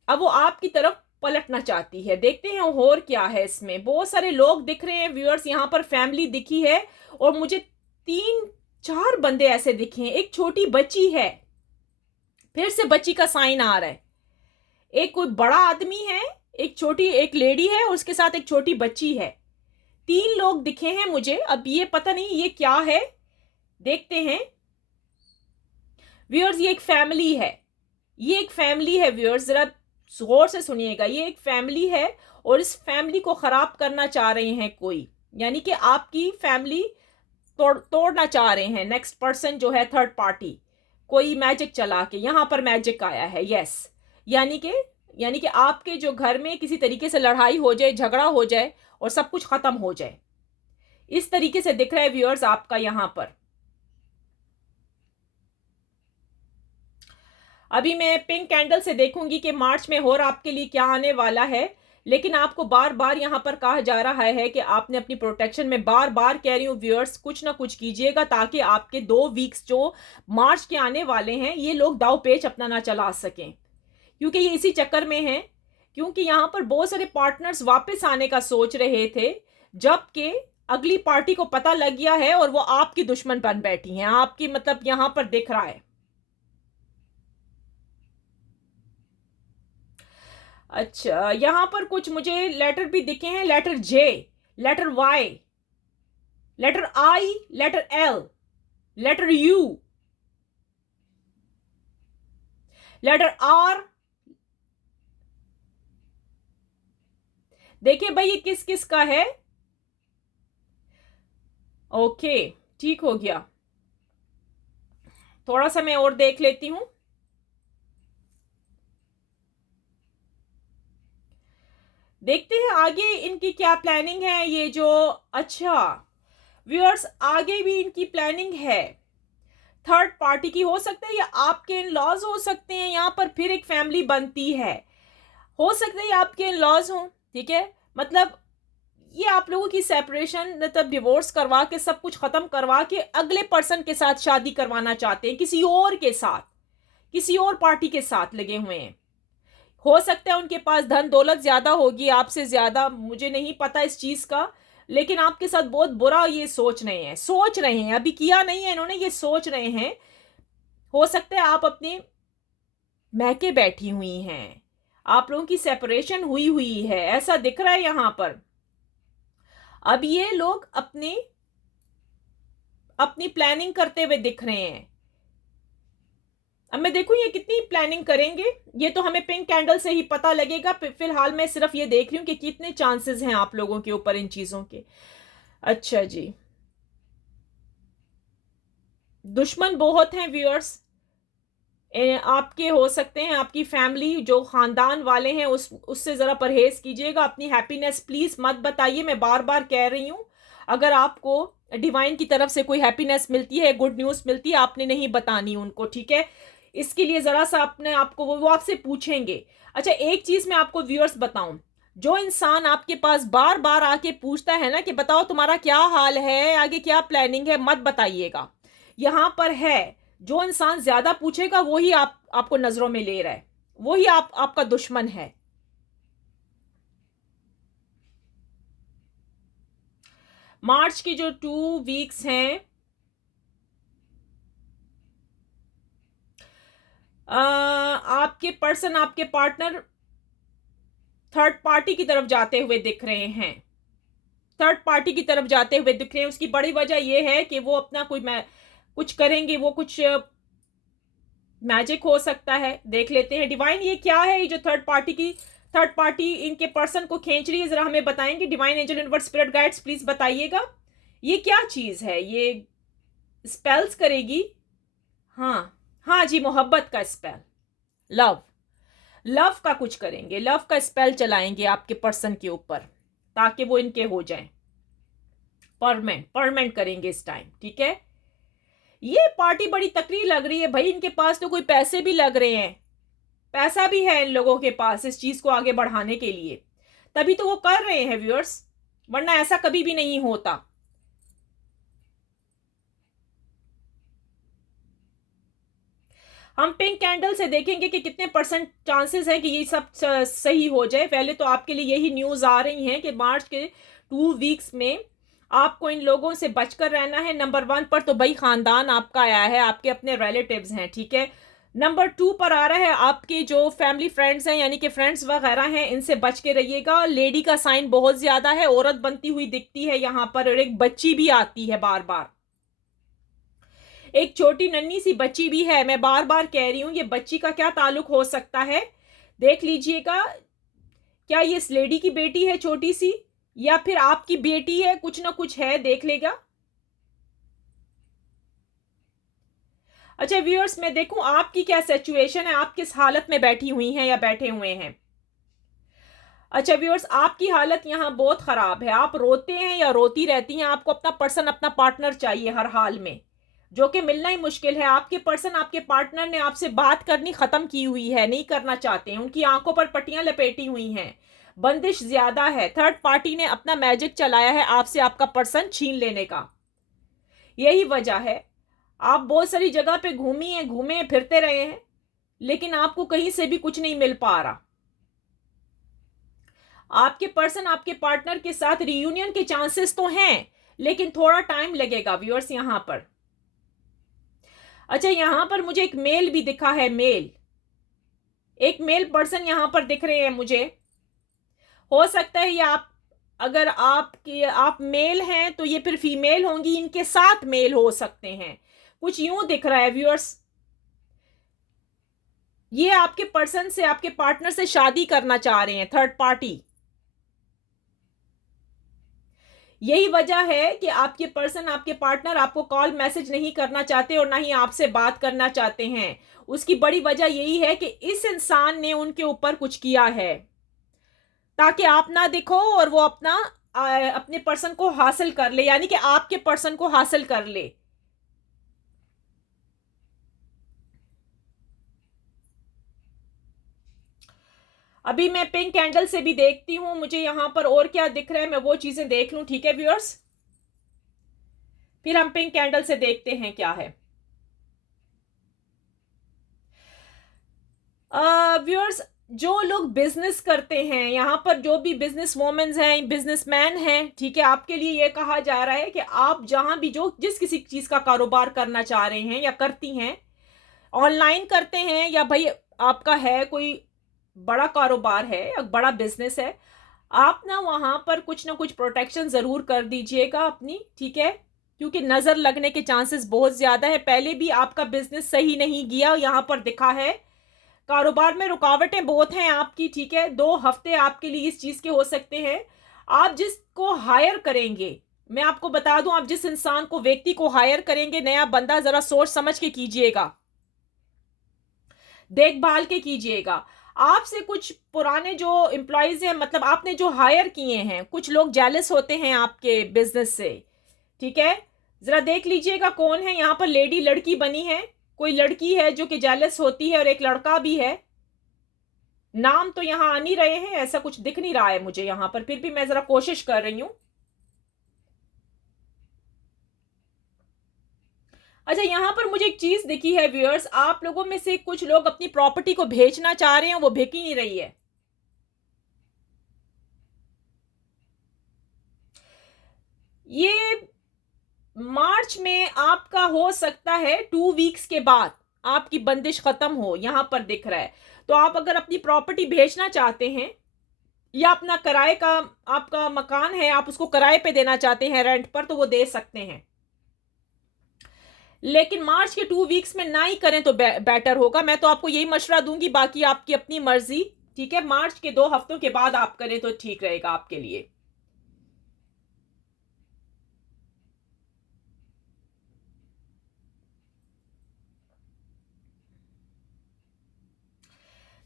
अब वो आपकी तरफ पलटना चाहती है। देखते हैं और क्या है इसमें। बहुत सारे लोग दिख रहे हैं व्यूअर्स, यहां पर फैमिली दिखी है, और मुझे 3-4 बंदे ऐसे दिखे हैं। एक छोटी बच्ची है, फिर से बच्ची का साइन आ रहा है। एक कोई बड़ा आदमी है, एक छोटी एक लेडी है, और उसके साथ एक छोटी बच्ची है। 3 लोग दिखे हैं मुझे। अब ये पता नहीं ये क्या है, देखते हैं व्यूअर्स। ये एक फैमिली है, ये एक फैमिली है व्यूअर्स, जरा गौर से सुनिएगा। ये एक फैमिली है, और इस फैमिली को खराब करना चाह रहे हैं कोई, यानी कि आपकी फैमिली तोड़ना चाह रहे हैं नेक्स्ट पर्सन जो है, थर्ड पार्टी। कोई मैजिक चला के, यहां पर मैजिक आया है, यस। यानी कि आपके जो घर में किसी तरीके से लड़ाई हो जाए, झगड़ा हो जाए, और सब कुछ खत्म हो जाए, इस तरीके से दिख रहा है व्यूअर्स आपका यहां पर। अभी मैं पिंक कैंडल से देखूंगी कि मार्च में और आपके लिए क्या आने वाला है। लेकिन आपको बार बार यहां पर कहा जा रहा है कि आपने अपनी प्रोटेक्शन में, बार बार कह रही हूं व्यूअर्स, कुछ ना कुछ कीजिएगा, ताकि आपके 2 वीक्स जो मार्च के आने वाले हैं, ये लोग दाव पेच अपना ना चला सकें। क्योंकि ये इसी चक्कर में है, क्योंकि यहां पर बहुत सारे पार्टनर्स वापस आने का सोच रहे थे, जबकि अगली पार्टी को पता लग गया है, और वो आपकी दुश्मन बन बैठी हैं, आपकी, मतलब यहां पर दिख रहा है। अच्छा, यहां पर कुछ मुझे लेटर भी दिखे हैं, letter J, letter Y, letter I, letter L, letter U, letter R. देखिए भाई ये किस किस का है। ओके, ठीक हो गया। थोड़ा सा मैं और देख लेती हूं। देखते हैं आगे इनकी क्या प्लानिंग है, ये जो, अच्छा व्यूअर्स, आगे भी इनकी प्लानिंग है थर्ड पार्टी की। हो सकता है या आपके इन लॉज हो सकते हैं, यहां पर फिर एक फैमिली बनती है, हो सकता है ये आपके इन लॉज हो, ठीक है। मतलब ये आप लोगों की सेपरेशन, मतलब डिवोर्स करवा के, सब कुछ खत्म करवा के, अगले पर्सन के साथ शादी करवाना चाहते हैं, किसी और के साथ, किसी और पार्टी के साथ लगे हुए हैं। हो सकता है उनके पास धन दौलत ज्यादा होगी आपसे ज्यादा, मुझे नहीं पता इस चीज का, लेकिन आपके साथ बहुत बुरा ये सोच रहे हैं, अभी किया नहीं है इन्होंने, ये सोच रहे हैं। हो सकता है आप अपने महके बैठी हुई हैं, आप लोगों की सेपरेशन हुई हुई है, ऐसा दिख रहा है यहां पर। अब ये लोग अपनी अपनी प्लानिंग करते हुए दिख रहे हैं। अब मैं देखूं ये कितनी प्लानिंग करेंगे, ये तो हमें पिंक कैंडल से ही पता लगेगा। फिलहाल मैं सिर्फ ये देख रही हूं कि कितने चांसेस हैं आप लोगों के ऊपर इन चीजों के। अच्छा जी, दुश्मन बहुत हैं व्यूअर्स, आपके हो सकते हैं, आपकी फैमिली जो खानदान वाले हैं उससे जरा परहेज कीजिएगा। अपनी हैप्पीनेस प्लीज मत बताइए, मैं बार बार कह रही हूं। अगर आपको डिवाइन की तरफ से कोई हैप्पीनेस मिलती है, गुड न्यूज मिलती है, आपने नहीं बतानी उनको, ठीक है। इसके लिए जरा सा अपने आपको, वो आपसे पूछेंगे। अच्छा, एक चीज मैं आपको व्यूअर्स बताऊं, जो इंसान आपके पास बार बार आके पूछता है ना कि बताओ तुम्हारा क्या हाल है, आगे क्या प्लानिंग है, मत बताइएगा। यहां पर है, जो इंसान ज्यादा पूछेगा वही आपको नजरों में ले रहा है, वही आपका दुश्मन है। मार्च की जो 2 वीक्स हैं, आपके पर्सन, आपके पार्टनर थर्ड पार्टी की तरफ जाते हुए दिख रहे हैं, थर्ड पार्टी की तरफ जाते हुए दिख रहे हैं। उसकी बड़ी वजह यह है कि वो अपना कुछ करेंगे, वो कुछ मैजिक हो सकता है, देख लेते हैं। डिवाइन ये क्या है, ये जो थर्ड पार्टी इनके पर्सन को खींच रही है, जरा हमें बताएंगे divine angel universe spirit guides, please बताइएगा ये क्या चीज है। ये स्पेल्स करेगी, हाँ, हाँ जी, मोहब्बत का स्पेल, लव, लव का कुछ करेंगे, लव का स्पेल चलाएंगे आपके पर्सन के ऊपर, ताकि वो इनके हो जाएं, परमानेंट परमानेंट करेंगे इस टाइम, ठीक है। ये पार्टी बड़ी तकड़ी लग रही है भाई, इनके पास तो कोई पैसे भी लग रहे हैं, पैसा भी है इन लोगों के पास इस चीज को आगे बढ़ाने के लिए, तभी तो वो कर रहे हैं व्यूअर्स, वरना ऐसा कभी भी नहीं होता। हम पिंक कैंडल से देखेंगे कि कितने परसेंट चांसेस है कि ये सब सही हो जाए। पहले तो आपके लिए यही न्यूज आ रही है कि मार्च के 2 वीक्स में आपको इन लोगों से बचकर रहना है। नंबर 1 पर तो भाई खानदान आपका आया है, आपके अपने रिलेटिव्स हैं, ठीक है। नंबर 2 पर आ रहा है आपके जो फैमिली फ्रेंड्स हैं, यानी कि फ्रेंड्स वगैरह हैं, इनसे बच के रहिएगा। लेडी का साइन बहुत ज्यादा है, औरत बनती हुई दिखती है यहाँ पर, और एक बच्ची भी आती है बार बार, एक छोटी नन्ही सी बच्ची भी है। मैं बार बार कह रही हूं ये बच्ची का क्या ताल्लुक हो सकता है, देख लीजिएगा। क्या ये इस लेडी की बेटी है छोटी सी, या फिर आपकी बेटी है, कुछ ना कुछ है, देख लेगा। अच्छा व्यूअर्स, मैं देखूं आपकी क्या सिचुएशन है, आप किस हालत में बैठी हुई हैं या बैठे हुए हैं। अच्छा व्यूअर्स, आपकी हालत यहाँ बहुत खराब है, आप रोते हैं या रोती रहती हैं, आपको अपना पर्सन, अपना पार्टनर चाहिए हर हाल में, जो कि मिलना ही मुश्किल है। आपके पर्सन, आपके पार्टनर ने आपसे बात करनी खत्म की हुई है, नहीं करना चाहते हैं, उनकी आंखों पर पट्टियां लपेटी हुई हैं, बंदिश ज्यादा है। थर्ड पार्टी ने अपना मैजिक चलाया है आपसे आपका पर्सन छीन लेने का, यही वजह है। आप बहुत सारी जगह पे घूमी हैं, घूमे फिरते रहे हैं, लेकिन आपको कहीं से भी कुछ नहीं मिल पा रहा। आपके पर्सन आपके पार्टनर के साथ रियूनियन के चांसेस तो हैं, लेकिन थोड़ा टाइम लगेगा व्यूअर्स यहां पर। अच्छा यहां पर मुझे एक मेल भी दिखा है, एक मेल पर्सन यहां पर दिख रहे हैं मुझे। हो सकता है ये आप, अगर आप मेल हैं तो ये फिर फीमेल होंगी, इनके साथ मेल हो सकते हैं, कुछ यूं दिख रहा है व्यूअर्स। ये आपके पर्सन से, आपके पार्टनर से शादी करना चाह रहे हैं, थर्ड पार्टी। यही वजह है कि आपके पर्सन, आपके पार्टनर आपको कॉल मैसेज नहीं करना चाहते और ना ही आपसे बात करना चाहते हैं। उसकी बड़ी वजह यही है कि इस इंसान ने उनके ऊपर कुछ किया है, ताकि आप ना दिखो और वो अपने पर्सन को हासिल कर ले, यानी कि आपके पर्सन को हासिल कर ले। अभी मैं पिंक कैंडल से भी देखती हूं, मुझे यहां पर और क्या दिख रहा है, मैं वो चीजें देख लूं, ठीक है व्यूअर्स। फिर हम पिंक कैंडल से देखते हैं क्या है। व्यूअर्स, जो लोग बिजनेस करते हैं यहाँ पर, जो भी बिजनेस वोमेन्स हैं, बिजनेसमैन हैं, ठीक है, आपके लिए ये कहा जा रहा है कि आप जहां भी जो जिस किसी चीज का कारोबार करना चाह रहे हैं या करती हैं, ऑनलाइन करते हैं या भाई आपका है कोई बड़ा कारोबार है या बड़ा बिजनेस है, आप ना वहां पर कुछ ना कुछ प्रोटेक्शन जरूर कर दीजिएगा अपनी, ठीक है, क्योंकि नजर लगने के चांसेस बहुत ज्यादा है। पहले भी आपका बिजनेस सही नहीं गया, यहां पर दिखा है कारोबार में रुकावटें बहुत हैं आपकी, ठीक है। 2 हफ्ते आपके लिए इस चीज के हो सकते हैं। आप जिसको हायर करेंगे, मैं आपको बता दूं, आप जिस इंसान को, व्यक्ति को हायर करेंगे, नया बंदा, जरा सोच समझ के कीजिएगा, देखभाल के कीजिएगा। आपसे कुछ पुराने जो एम्प्लॉयज हैं, मतलब आपने जो हायर किए हैं, कुछ लोग जेलस होते हैं आपके बिजनेस से, ठीक है। जरा देख लीजिएगा कौन है यहाँ पर, लेडी लड़की बनी है, कोई लड़की है जो कि जेलस होती है और एक लड़का भी है। नाम तो यहां आ नहीं रहे हैं, ऐसा कुछ दिख नहीं रहा है मुझे यहां पर, फिर भी मैं जरा कोशिश कर रही हूं। अच्छा यहां पर मुझे एक चीज दिखी है व्यूअर्स, आप लोगों में से कुछ लोग अपनी प्रॉपर्टी को बेचना चाह रहे हैं, वो बिक ही नहीं रही है। ये मार्च में आपका हो सकता है 2 वीक्स के बाद आपकी बंदिश खत्म हो, यहां पर दिख रहा है। तो आप अगर अपनी प्रॉपर्टी बेचना चाहते हैं, या अपना किराए का, आपका मकान है, आप उसको किराए पे देना चाहते हैं, रेंट पर, तो वो दे सकते हैं। लेकिन मार्च के 2 वीक्स में ना ही करें तो बेटर होगा। मैं तो आपको यही मशवरा दूंगी, बाकी आपकी अपनी मर्जी, ठीक है। मार्च के 2 हफ्तों के बाद आप करें तो ठीक रहेगा आपके लिए।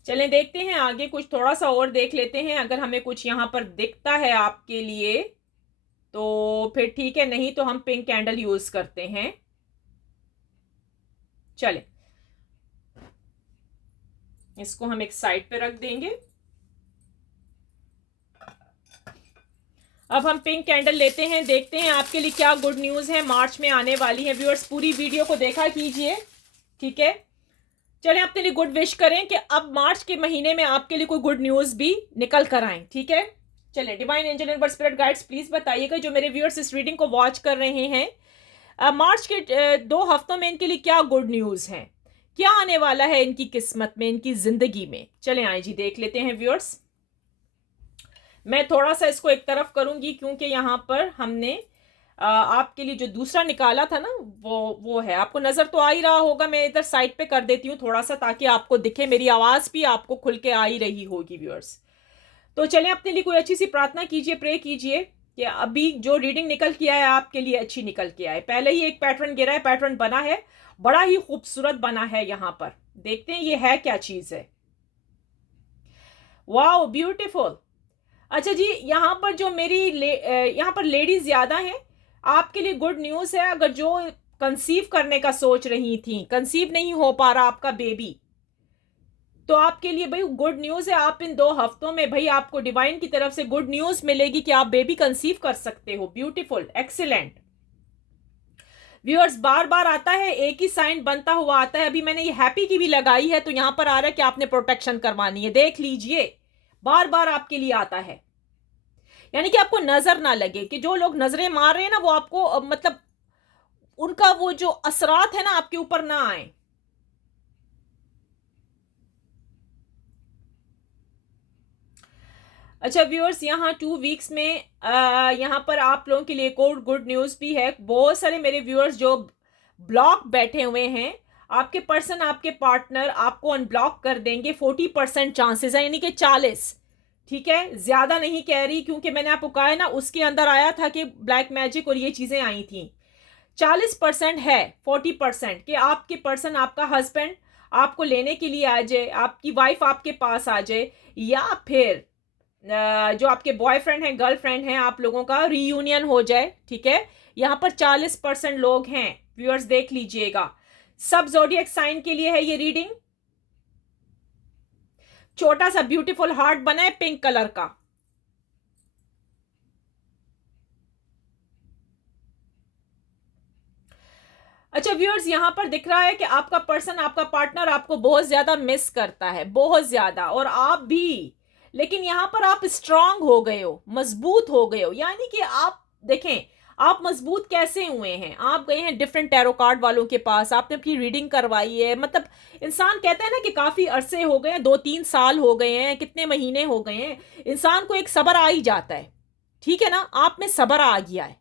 चलें देखते हैं आगे, कुछ थोड़ा सा और देख लेते हैं, अगर हमें कुछ यहां पर दिखता है आपके लिए तो फिर ठीक है, नहीं तो हम पिंक कैंडल यूज करते हैं। चलें, इसको हम एक साइड पे रख देंगे। अब हम पिंक कैंडल लेते हैं, देखते हैं आपके लिए क्या गुड न्यूज़ है मार्च में आने वाली है। व्यूअर्स पूरी वीडियो को देखा कीजिए, ठीक है। चलें अपने लिए गुड विश करें कि अब मार्च के महीने में आपके लिए कोई गुड न्यूज़ भी निकल कर आए, ठीक है। चलें, divine angel and spirit guides please बताइएगा जो मेरे व्यूअर्स इस रीडिंग को वॉच कर रहे हैं, मार्च के 2 हफ्तों में इनके लिए क्या गुड न्यूज़ है, क्या आने वाला है इनकी किस्मत में, इनकी ज़िंदगी में। चलें आए जी देख लेते हैं व्यूअर्स। मैं थोड़ा सा इसको एक तरफ करूंगी क्योंकि यहाँ पर हमने आपके लिए जो दूसरा निकाला था ना वो है, आपको नज़र तो आ ही रहा होगा। मैं इधर साइड पे कर देती हूँ थोड़ा सा ताकि आपको दिखे, मेरी आवाज़ भी आपको खुल के आ ही रही होगी व्यूअर्स। तो चलें अपने लिए कोई अच्छी सी प्रार्थना कीजिए, प्रे कीजिए कि अभी जो रीडिंग निकल के आया आपके लिए अच्छी निकल के आए। पहले ही एक पैटर्न गिरा है, पैटर्न बना है, बड़ा ही खूबसूरत बना है। यहाँ पर देखते हैं ये है क्या चीज़ है। Wow beautiful. अच्छा जी, यहाँ पर जो मेरी यहाँ पर लेडीज ज़्यादा हैं, आपके लिए गुड न्यूज़ है। अगर जो कंसीव करने का सोच रही थी, कंसीव नहीं हो पा रहा आपका बेबी, तो आपके लिए भाई गुड न्यूज़ है। आप इन 2 हफ्तों में भाई आपको डिवाइन की तरफ से गुड न्यूज़ मिलेगी कि आप बेबी कंसीव कर सकते हो। Beautiful, excellent. व्यूअर्स बार बार आता है, एक ही साइन बनता हुआ आता है। अभी मैंने ये हैप्पी की भी लगाई है तो यहाँ पर आ रहा है कि आपने प्रोटेक्शन करवानी है। देख लीजिए, बार बार आपके लिए आता है, यानी कि आपको नजर ना लगे कि जो लोग नजरें मार रहे हैं ना वो आपको मतलब उनका वो जो असरात है ना आपके ऊपर ना आए। अच्छा व्यूअर्स, यहाँ 2 वीक्स में यहाँ पर आप लोगों के लिए एक और गुड न्यूज़ भी है। बहुत सारे मेरे व्यूअर्स जो ब्लॉक बैठे हुए हैं, आपके पर्सन, आपके पार्टनर आपको अनब्लॉक कर देंगे। 40% चांसेस है, यानी कि 40, ठीक है, ज्यादा नहीं कह रही क्योंकि मैंने आपको कहा है ना उसके अंदर आया था कि ब्लैक मैजिक और ये चीजें आई थी। 40% है, 40% कि आपके पर्सन, आपका हस्बैंड आपको लेने के लिए आ जाए, आपकी वाइफ आपके पास आ जाए, या फिर जो आपके बॉयफ्रेंड हैं, गर्लफ्रेंड हैं, आप लोगों का रीयूनियन हो जाए, ठीक है। यहाँ पर 40% लोग हैं व्यूअर्स, देख लीजिएगा। सब ज़ोडिएक साइन के लिए है ये रीडिंग। छोटा सा ब्यूटीफुल हार्ट बना है पिंक कलर का। अच्छा व्यूअर्स, यहां पर दिख रहा है कि आपका पर्सन, आपका पार्टनर आपको बहुत ज्यादा मिस करता है, बहुत ज्यादा, और आप भी। लेकिन यहां पर आप स्ट्रांग हो गए हो, मजबूत हो गए हो। यानी कि आप देखें, आप मजबूत कैसे हुए हैं। आप गए हैं डिफरेंट टैरो कार्ड वालों के पास, आपने अपनी रीडिंग करवाई है। मतलब इंसान कहता है ना कि काफी अरसे हो गए हैं, 2-3 साल हो गए हैं, कितने महीने हो गए हैं, इंसान को एक सब्र आ ही जाता है, ठीक है ना। आप में सब्र आ गया है,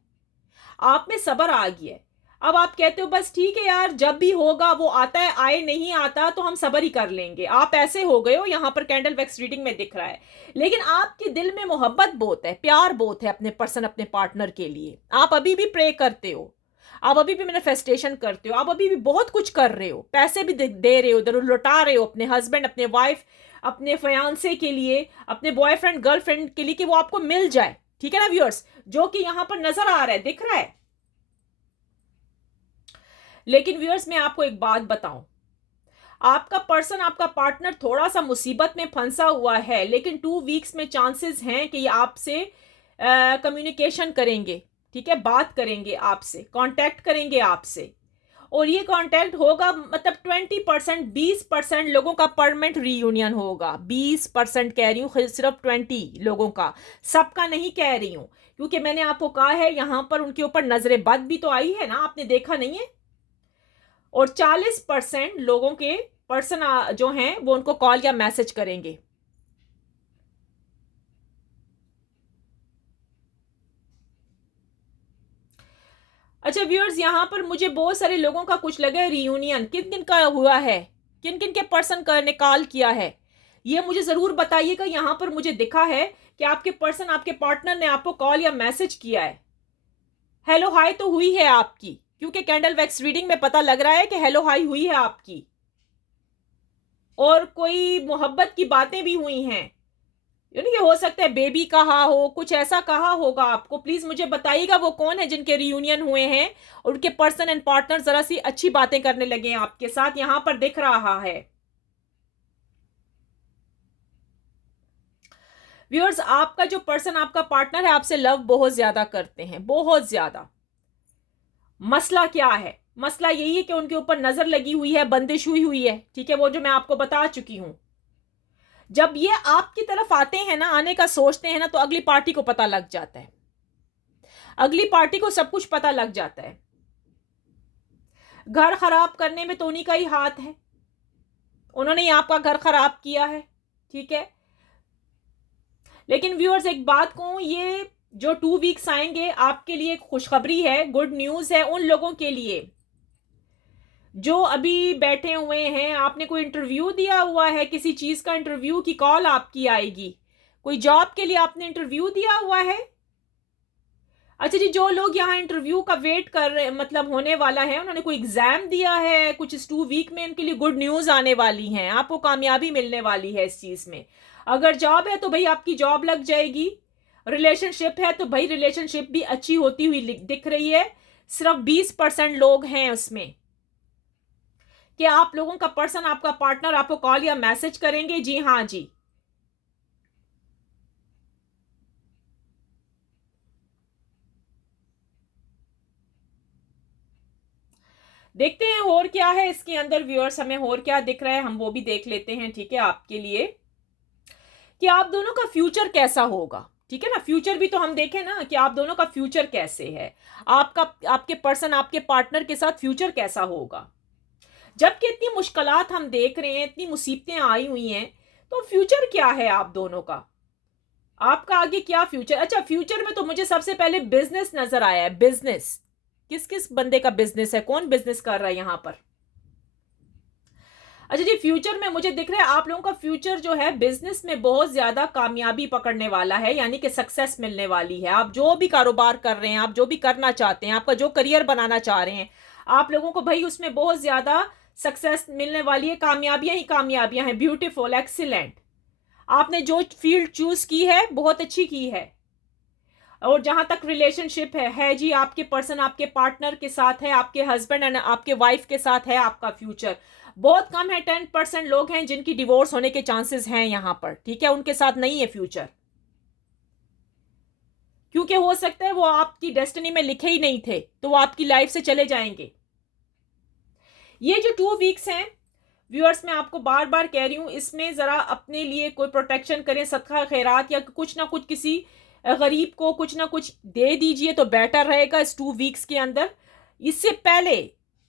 आप में सब्र आ गया है। अब आप कहते हो बस ठीक है यार, जब भी होगा वो आता है, आए, नहीं आता तो हम सब्र ही कर लेंगे। आप ऐसे हो गए हो, यहाँ पर कैंडल वैक्स रीडिंग में दिख रहा है। लेकिन आपके दिल में मोहब्बत बहुत है, प्यार बहुत है अपने पर्सन, अपने पार्टनर के लिए। आप अभी भी प्रे करते हो, आप अभी भी मैनिफेस्टेशन करते हो, आप अभी भी बहुत कुछ कर रहे हो, पैसे भी दे रहे हो, उधर लौटा रहे हो अपने हस्बैंड, अपने वाइफ, अपने फयांसे के लिए, अपने बॉयफ्रेंड, गर्लफ्रेंड के लिए कि वो आपको मिल जाए, ठीक है ना व्यूअर्स, जो कि यहां पर नजर आ रहा है, दिख रहा है। लेकिन व्यूअर्स मैं आपको एक बात बताऊं, आपका पर्सन, आपका पार्टनर थोड़ा सा मुसीबत में फंसा हुआ है, लेकिन 2 वीक्स में चांसेस हैं कि ये आपसे कम्युनिकेशन करेंगे, ठीक है, बात करेंगे आपसे, कांटेक्ट करेंगे आपसे। और ये कांटेक्ट होगा मतलब 20%, 20% लोगों का परमानेंट रीयूनियन होगा। 20% कह रही हूँ, सिर्फ 20 लोगों का, सबका नहीं कह रही हूँ, क्योंकि मैंने आपको कहा है यहाँ पर उनके ऊपर नजरे बद भी तो आई है ना, आपने देखा नहीं है। और 40% लोगों के पर्सन जो हैं वो उनको कॉल या मैसेज करेंगे। अच्छा व्यूअर्स, यहाँ पर मुझे बहुत सारे लोगों का कुछ लगा है रियूनियन, किन किन का हुआ है, किन किन के पर्सन का निकाल किया है, ये मुझे जरूर बताइएगा। यहाँ पर मुझे दिखा है कि आपके पर्सन, आपके पार्टनर ने आपको कॉल या मैसेज किया है। हेलो हाय तो हुई है आपकी, क्योंकि कैंडल वैक्स रीडिंग में पता लग रहा है कि हेलो हाय हुई है आपकी, और कोई मोहब्बत की बातें भी हुई हैं, यानी कि हो सकता है बेबी कहा हो, कुछ ऐसा कहा होगा आपको। प्लीज मुझे बताइएगा वो कौन है जिनके रियूनियन हुए हैं और उनके पर्सन एंड पार्टनर जरा सी अच्छी बातें करने लगे हैं आपके साथ, यहां पर दिख रहा है। व्यूअर्स, आपका जो पर्सन, आपका पार्टनर है, आपसे लव बहुत ज्यादा करते हैं, बहुत ज्यादा। मसला क्या है? मसला यही है कि उनके ऊपर नजर लगी हुई है, बंदिश हुई हुई है, ठीक है, वो जो मैं आपको बता चुकी हूं। जब ये आपकी तरफ आते हैं ना, आने का सोचते हैं ना, तो अगली पार्टी को पता लग जाता है, अगली पार्टी को सब कुछ पता लग जाता है। घर खराब करने में तो उन्हीं का ही हाथ है, उन्होंने ही आपका घर खराब किया है, ठीक है। लेकिन व्यूअर्स, एक बात कहूं, ये जो 2 वीक्स आएंगे आपके लिए खुशखबरी है, गुड न्यूज है उन लोगों के लिए जो अभी बैठे हुए हैं। आपने कोई इंटरव्यू दिया हुआ है, किसी चीज का इंटरव्यू की कॉल आपकी आएगी, कोई जॉब के लिए आपने इंटरव्यू दिया हुआ है। अच्छा जी, जो लोग यहाँ इंटरव्यू का वेट कर रहे, मतलब होने वाला है, उन्होंने कोई एग्जाम दिया है कुछ इस 2 वीक में, उनके लिए गुड न्यूज आने वाली है, आपको कामयाबी मिलने वाली है इस चीज में। अगर जॉब है तो भाई आपकी जॉब लग जाएगी, रिलेशनशिप है तो भाई रिलेशनशिप भी अच्छी होती हुई दिख रही है। सिर्फ 20% लोग हैं उसमें कि आप लोगों का पर्सन, आपका पार्टनर आपको कॉल या मैसेज करेंगे। जी हाँ जी, देखते हैं और क्या है इसके अंदर। व्यूअर्स, हमें और क्या दिख रहा है हम वो भी देख लेते हैं, ठीक है, आपके लिए कि आप दोनों का फ्यूचर कैसा होगा, ठीक है ना। फ्यूचर भी तो हम देखें ना कि आप दोनों का फ्यूचर कैसे है, आपका, आपके पर्सन, आपके पार्टनर के साथ फ्यूचर कैसा होगा। जबकि इतनी मुश्किलात हम देख रहे हैं, इतनी मुसीबतें आई हुई हैं, तो फ्यूचर क्या है आप दोनों का, आपका आगे क्या फ्यूचर। अच्छा, फ्यूचर में तो मुझे सबसे पहले बिजनेस नजर आया है। बिजनेस, किस किस बंदे का बिजनेस है, कौन बिजनेस कर रहा है यहां पर। अच्छा जी, फ्यूचर में मुझे दिख रहा है आप लोगों का फ्यूचर जो है बिजनेस में बहुत ज्यादा कामयाबी पकड़ने वाला है, यानी कि सक्सेस मिलने वाली है। आप जो भी कारोबार कर रहे हैं, आप जो भी करना चाहते हैं, आपका जो करियर बनाना चाह रहे हैं, आप लोगों को भाई उसमें बहुत ज्यादा सक्सेस मिलने वाली है, कामयाबियां ही कामयाबियां हैं। ब्यूटीफुल, एक्सीलेंट, आपने जो फील्ड चूज की है बहुत अच्छी की है। और जहां तक रिलेशनशिप है जी, आपके पर्सन आपके पार्टनर के साथ है, आपके हस्बैंड एंड आपके वाइफ के साथ है आपका फ्यूचर। बहुत कम है, 10% लोग हैं जिनकी डिवोर्स होने के चांसेस हैं यहां पर, ठीक है, उनके साथ नहीं है फ्यूचर, क्योंकि हो सकता है वो आपकी डेस्टिनी में लिखे ही नहीं थे, तो वो आपकी लाइफ से चले जाएंगे। ये जो 2 वीक्स हैं व्यूअर्स, मैं आपको बार बार कह रही हूं, इसमें जरा अपने लिए कोई प्रोटेक्शन करें, सदका खैरात या कुछ ना कुछ किसी गरीब को कुछ ना कुछ दे दीजिए तो बेटर रहेगा इस 2 वीक्स के अंदर। इससे पहले,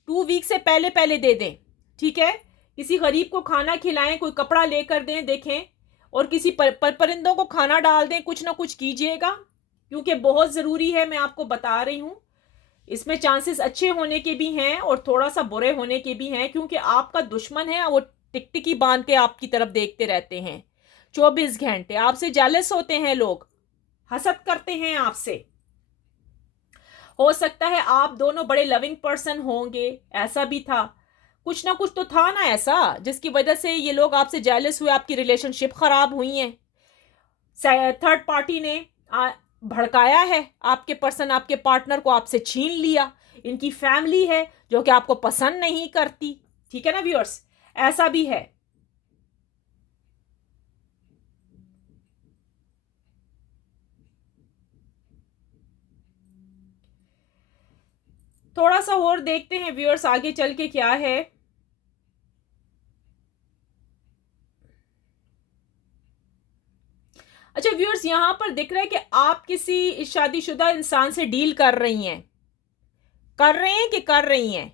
2 वीक से पहले पहले दे दें, ठीक है। किसी गरीब को खाना खिलाएं, कोई कपड़ा लेकर दें, देखें, और किसी परिंदों को खाना डाल दें, कुछ ना कुछ कीजिएगा, क्योंकि बहुत ज़रूरी है। मैं आपको बता रही हूं, इसमें चांसेस अच्छे होने के भी हैं और थोड़ा सा बुरे होने के भी हैं, क्योंकि आपका दुश्मन है, वो टिकटिकी बांध के आपकी तरफ देखते रहते हैं 24 घंटे, आपसे जेलस होते हैं लोग, हसद करते हैं आपसे। हो सकता है आप दोनों बड़े लविंग पर्सन होंगे, ऐसा भी था, कुछ ना कुछ तो था ना ऐसा जिसकी वजह से ये लोग आपसे जेलस हुए, आपकी रिलेशनशिप खराब हुई है। थर्ड पार्टी ने भड़काया है आपके पर्सन, आपके पार्टनर को आपसे छीन लिया। इनकी फैमिली है जो कि आपको पसंद नहीं करती, ठीक है ना व्यूअर्स, ऐसा भी है। थोड़ा सा और देखते हैं व्यूअर्स आगे चल के क्या है। अच्छा व्यूअर्स, यहां पर दिख रहा है कि आप किसी शादीशुदा इंसान से डील कर रही हैं, कर रहे हैं कि कर रही हैं।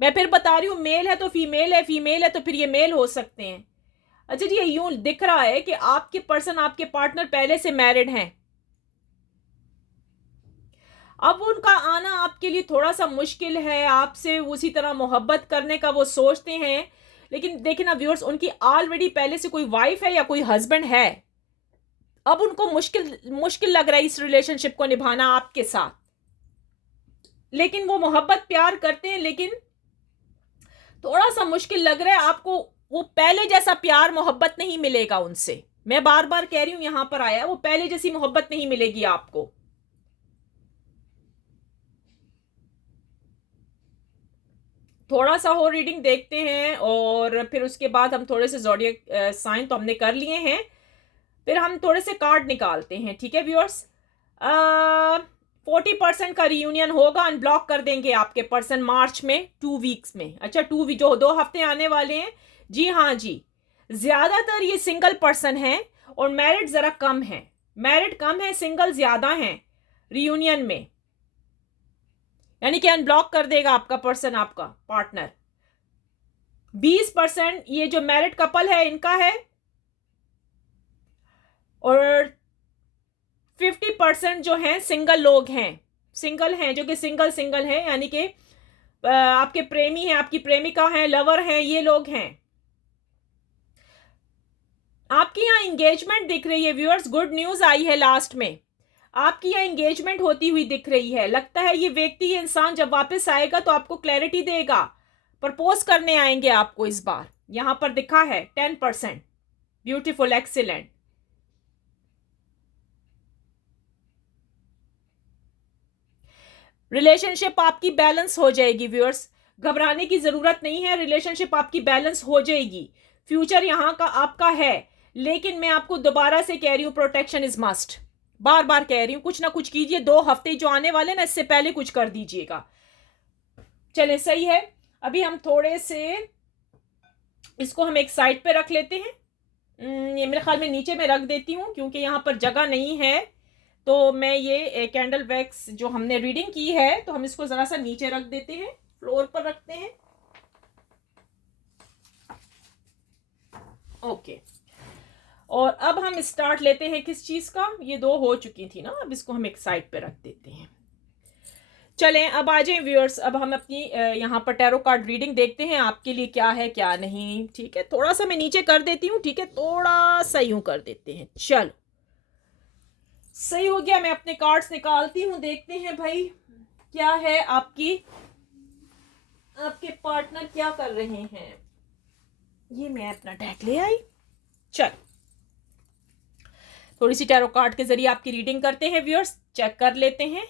मैं फिर बता रही हूं, मेल है तो फीमेल है, फीमेल है तो फिर ये मेल हो सकते हैं। अच्छा जी, ये यूं दिख रहा है कि आपके पर्सन, आपके पार्टनर पहले से मैरिड हैं, अब उनका आना आपके लिए थोड़ा सा मुश्किल है, आपसे उसी तरह मोहब्बत करने का वो सोचते हैं। लेकिन देखिए ना व्यूअर्स, उनकी ऑलरेडी पहले से कोई वाइफ है या कोई हस्बैंड है, अब उनको मुश्किल मुश्किल लग रहा है इस रिलेशनशिप को निभाना आपके साथ। लेकिन वो मोहब्बत प्यार करते हैं, लेकिन थोड़ा सा मुश्किल लग रहा है आपको, वो पहले जैसा प्यार मोहब्बत नहीं मिलेगा उनसे। मैं बार बार कह रही हूं, यहां पर आया, वो पहले जैसी मोहब्बत नहीं मिलेगी आपको। थोड़ा सा और रीडिंग देखते हैं और फिर उसके बाद हम थोड़े से ज़ोडिएक साइन तो हमने कर लिए हैं, फिर हम थोड़े से कार्ड निकालते हैं, ठीक है व्यूअर्स। 40% का रियूनियन होगा, अनब्लॉक कर देंगे आपके पर्सन मार्च में 2 वीक्स में। अच्छा, जो 2 हफ्ते आने वाले हैं, जी हाँ जी, ज्यादातर ये सिंगल पर्सन है और मैरिड जरा कम है, मैरिड कम है, सिंगल ज्यादा है रियूनियन में, यानी कि अनब्लॉक कर देगा आपका पर्सन, आपका पार्टनर। 20% ये जो मैरिड कपल है इनका है, और 50% जो हैं सिंगल लोग हैं, सिंगल हैं, जो कि सिंगल हैं, यानी कि आपके प्रेमी हैं, आपकी प्रेमिका हैं, लवर हैं, ये लोग हैं। आपकी यहाँ एंगेजमेंट दिख रही है व्यूअर्स, गुड न्यूज आई है लास्ट में, आपकी यहाँ एंगेजमेंट होती हुई दिख रही है। लगता है ये व्यक्ति, ये इंसान जब वापस आएगा तो आपको क्लैरिटी देगा, प्रपोज करने आएंगे आपको इस बार। यहां पर दिखा है 10%, ब्यूटीफुल, एक्सीलेंट। रिलेशनशिप आपकी बैलेंस हो जाएगी व्यूअर्स, घबराने की जरूरत नहीं है, रिलेशनशिप आपकी बैलेंस हो जाएगी। फ्यूचर यहां का आपका है, लेकिन मैं आपको दोबारा से कह रही हूं, प्रोटेक्शन इज मस्ट, बार बार कह रही हूं, कुछ ना कुछ कीजिए। 2 हफ्ते जो आने वाले ना, इससे पहले कुछ कर दीजिएगा। चले, सही है। अभी हम थोड़े से इसको हम एक साइड पे रख लेते हैं। ये मेरे ख्याल में नीचे में रख देती हूँ, क्योंकि यहाँ पर जगह नहीं है। तो मैं ये कैंडल वैक्स जो हमने रीडिंग की है, तो हम इसको जरा सा नीचे रख देते हैं, फ्लोर पर रखते हैं। ओके, और अब हम स्टार्ट लेते हैं किस चीज का, ये 2 हो चुकी थी ना, अब इसको हम एक साइड पे रख देते हैं। चलें, अब आ जाएं व्यूअर्स, अब हम अपनी यहाँ पर टैरो कार्ड रीडिंग देखते हैं, आपके लिए क्या है क्या नहीं। ठीक है, थोड़ा सा मैं नीचे कर देती हूँ, ठीक है, थोड़ा सा यूं कर देते हैं। चलो, सही हो गया। मैं अपने कार्ड्स निकालती हूँ, देखते हैं भाई क्या है, आपके पार्टनर क्या कर रहे हैं। ये मैं अपना डेक ले आई। चल, थोड़ी सी टैरो कार्ड के जरिए आपकी रीडिंग करते हैं व्यूअर्स, चेक कर लेते हैं।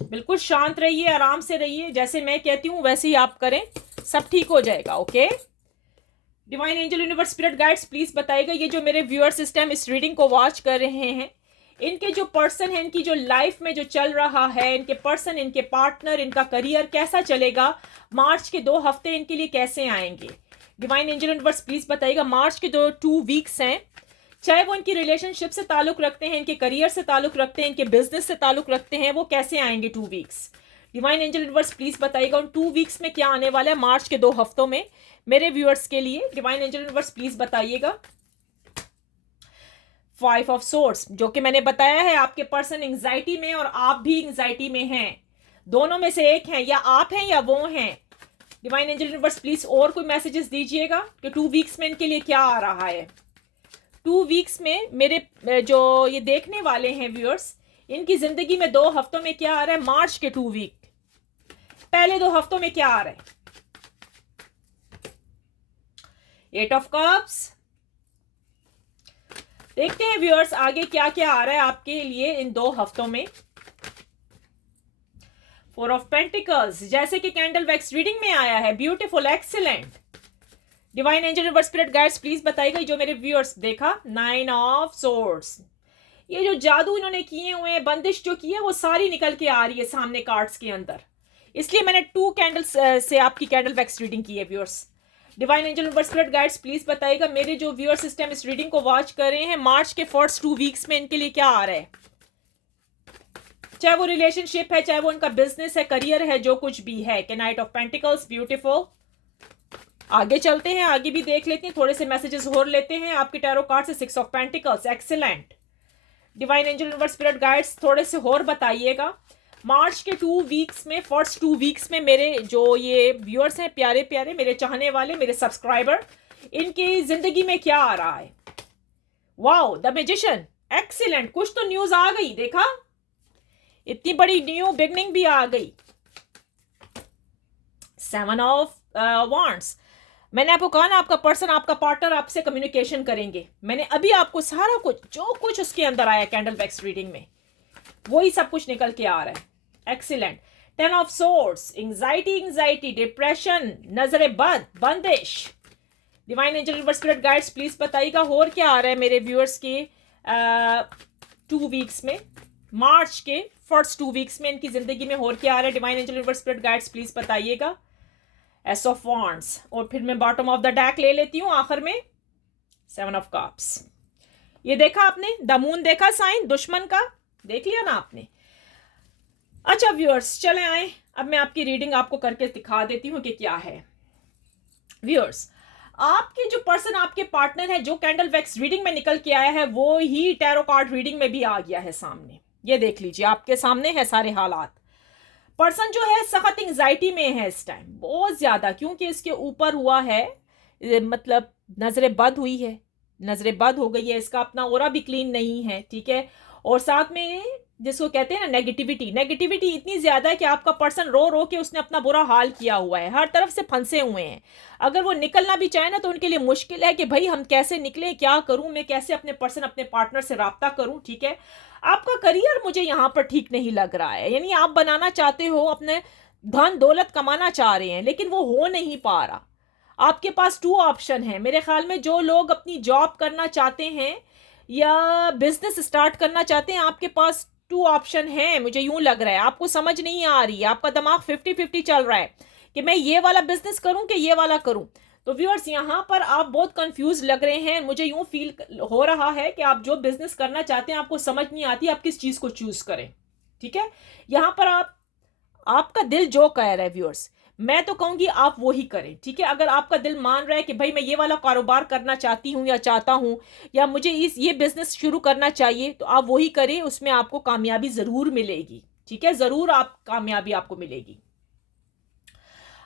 बिल्कुल शांत रहिए, आराम से रहिए, जैसे मैं कहती हूं वैसे ही आप करें, सब ठीक हो जाएगा। Okay, divine angel, universe, spirit guides, please बताइएगा, ये जो मेरे व्यूअर्स इस टाइम इस रीडिंग को वॉच कर रहे हैं, इनके जो पर्सन है, इनकी जो लाइफ में जो चल रहा है, इनके पर्सन, इनके पार्टनर, इनका करियर कैसा चलेगा, मार्च के 2 हफ्ते इनके लिए कैसे आएंगे। डिवाइन एंजल, यूनिवर्स, प्लीज बताइएगा, मार्च के 2 वीक्स हैं, चाहे वो इनकी रिलेशनशिप से ताल्लुक रखते हैं, इनके करियर से ताल्लुक रखते हैं, इनके बिजनेस से ताल्लुक रखते हैं, वो कैसे आएंगे 2 weeks. Divine angel, universe, please बताइएगा उन 2 वीक्स में क्या आने वाला है, मार्च के 2 हफ्तों में मेरे व्यूअर्स के लिए। डिवाइन एंजल, यूनिवर्स, प्लीज बताइएगा। 5 ऑफ सोर्ड्स, जो कि मैंने बताया है, आपके पर्सन एंजाइटी में और आप भी एंजाइटी में हैं, दोनों में से एक हैं, या आप हैं या वो हैं। डिवाइन एंजल, यूनिवर्स, प्लीज और कोई मैसेजेस दीजिएगा कि 2 वीक्स में इनके लिए क्या आ रहा है। 2 वीक्स में मेरे जो ये देखने वाले हैं व्यूअर्स, इनकी जिंदगी में 2 हफ्तों में क्या आ रहा है, मार्च के 2 वीक, पहले 2 हफ्तों में क्या आ रहा है। 8 ऑफ कप्स, देखते हैं व्यूअर्स आगे क्या क्या आ रहा है आपके लिए इन 2 हफ्तों में। 4 ऑफ पेंटिकल्स, जैसे कि कैंडल वैक्स रीडिंग में आया है, beautiful, excellent. Divine angel, universe, spirit guides, please बताइएगा, जो मेरे व्यूअर्स देखा 9 ऑफ सोर्ड्स, ये जो जादू इन्होंने किए हुए हैं, बंदिश जो की है, वो सारी निकल के आ रही है सामने कार्ड्स के अंदर, इसलिए मैंने 2 कैंडल्स से आपकी कैंडल वैक्स रीडिंग की है viewers. Divine angel, universe, spirit guides, please बताइएगा, मेरे जो व्यूअर सिस्टम इस रीडिंग को वॉच कर रहे हैं, मार्च के फर्स्ट 2 वीक्स में इनके लिए क्या आ रहा है, चाहे वो रिलेशनशिप है, चाहे वो उनका बिजनेस है, करियर है, जो कुछ भी है। के नाइट ऑफ पेंटिकल्स, ब्यूटीफुल। आगे चलते हैं, आगे भी देख लेते हैं, थोड़े से मैसेजेस और लेते हैं आपके टैरो कार्ड से। 6 of pentacles, excellent. Divine angel, universe, spirit guides, थोड़े से और बताइएगा, मार्च के 2 वीक्स में, फर्स्ट 2 वीक्स में मेरे जो ये व्यूअर्स हैं, प्यारे प्यारे मेरे चाहने वाले, मेरे सब्सक्राइबर, इनकी जिंदगी में क्या आ रहा है। वाओ, द मैजिशियन, एक्सीलेंट, कुछ तो न्यूज आ गई, देखा, इतनी बड़ी न्यू बिगनिंग भी आ गई। 7 ऑफ वांड्स, मैंने आपको कहा ना, आपका पर्सन, आपका पार्टनर आपसे कम्युनिकेशन करेंगे। मैंने अभी आपको सारा कुछ, जो कुछ उसके अंदर आया कैंडल वैक्स रीडिंग में, वही सब कुछ निकल के आ रहा है। Excellent. 10 of swords, anxiety, depression, नजरे बद, बंदिश, divine angel universe spirit guides please बताइएगा और क्या आ रहा है मेरे व्यूअर्स के 2 वीक्स में, मार्च के फर्स्ट 2 वीक्स में इनकी जिंदगी में और क्या आ रहा है। Divine angel universe spirit guides please बताइएगा। एस ऑफ वॉन्ड्स, और फिर मैं बॉटम ऑफ द डेक ले लेती हूँ आखिर में 7 ऑफ कप्स। ये देखा आपने, द मून देखा साइन दुश्मन का, देख लिया ना आपने। अच्छा व्यूअर्स चले आए, अब मैं आपकी रीडिंग आपको करके दिखा देती हूँ कि क्या है। व्यूअर्स, आपके जो पर्सन आपके पार्टनर है, जो कैंडल वैक्स रीडिंग में निकल के आया है वो ही टैरो कार्ड रीडिंग में भी आ गया है सामने। ये देख लीजिए, आपके सामने है सारे हालात। पर्सन जो है सख्त एंग्जाइटी में है इस टाइम, बहुत ज्यादा, क्योंकि इसके ऊपर हुआ है, मतलब नजरे बद हुई है, नजरे बद हो गई है, इसका अपना ओरा भी क्लीन नहीं है, ठीक है। और साथ में जिसको कहते हैं ना नेगेटिविटी इतनी ज्यादा है कि आपका पर्सन रो रो के उसने अपना बुरा हाल किया हुआ है, हर तरफ से फंसे हुए हैं। अगर वो निकलना भी चाहे ना तो उनके लिए मुश्किल है कि भाई हम कैसे निकले, क्या करूं मैं, कैसे अपने पर्सन अपने पार्टनर से राब्ता करूं, ठीक है। आपका करियर मुझे यहाँ पर ठीक नहीं लग रहा है, यानी आप बनाना चाहते हो, अपने धन दौलत कमाना चाह रहे हैं, लेकिन वो हो नहीं पा रहा। आपके पास 2 ऑप्शन है मेरे ख्याल में। जो लोग अपनी जॉब करना चाहते हैं या बिजनेस स्टार्ट करना चाहते हैं, आपके पास 2 ऑप्शन है, मुझे यूं लग रहा है। आपको समझ नहीं आ रही है, आपका दिमाग 50-50 चल रहा है कि मैं ये वाला बिजनेस करूं कि ये वाला करूं। तो व्यूअर्स यहाँ पर आप बहुत कंफ्यूज लग रहे हैं, मुझे यूं फील हो रहा है कि आप जो बिजनेस करना चाहते हैं आपको समझ नहीं आती आप किस चीज को चूज करें, ठीक है। यहाँ पर आपका दिल जो कह रहा है व्यूअर्स, मैं तो कहूंगी आप वो ही करें, ठीक है। अगर आपका दिल मान रहा है कि भाई मैं ये वाला कारोबार करना चाहती हूँ या चाहता हूँ, या मुझे ये बिजनेस शुरू करना चाहिए, तो आप वही करें, उसमें आपको कामयाबी जरूर मिलेगी, ठीक है, जरूर कामयाबी आपको मिलेगी।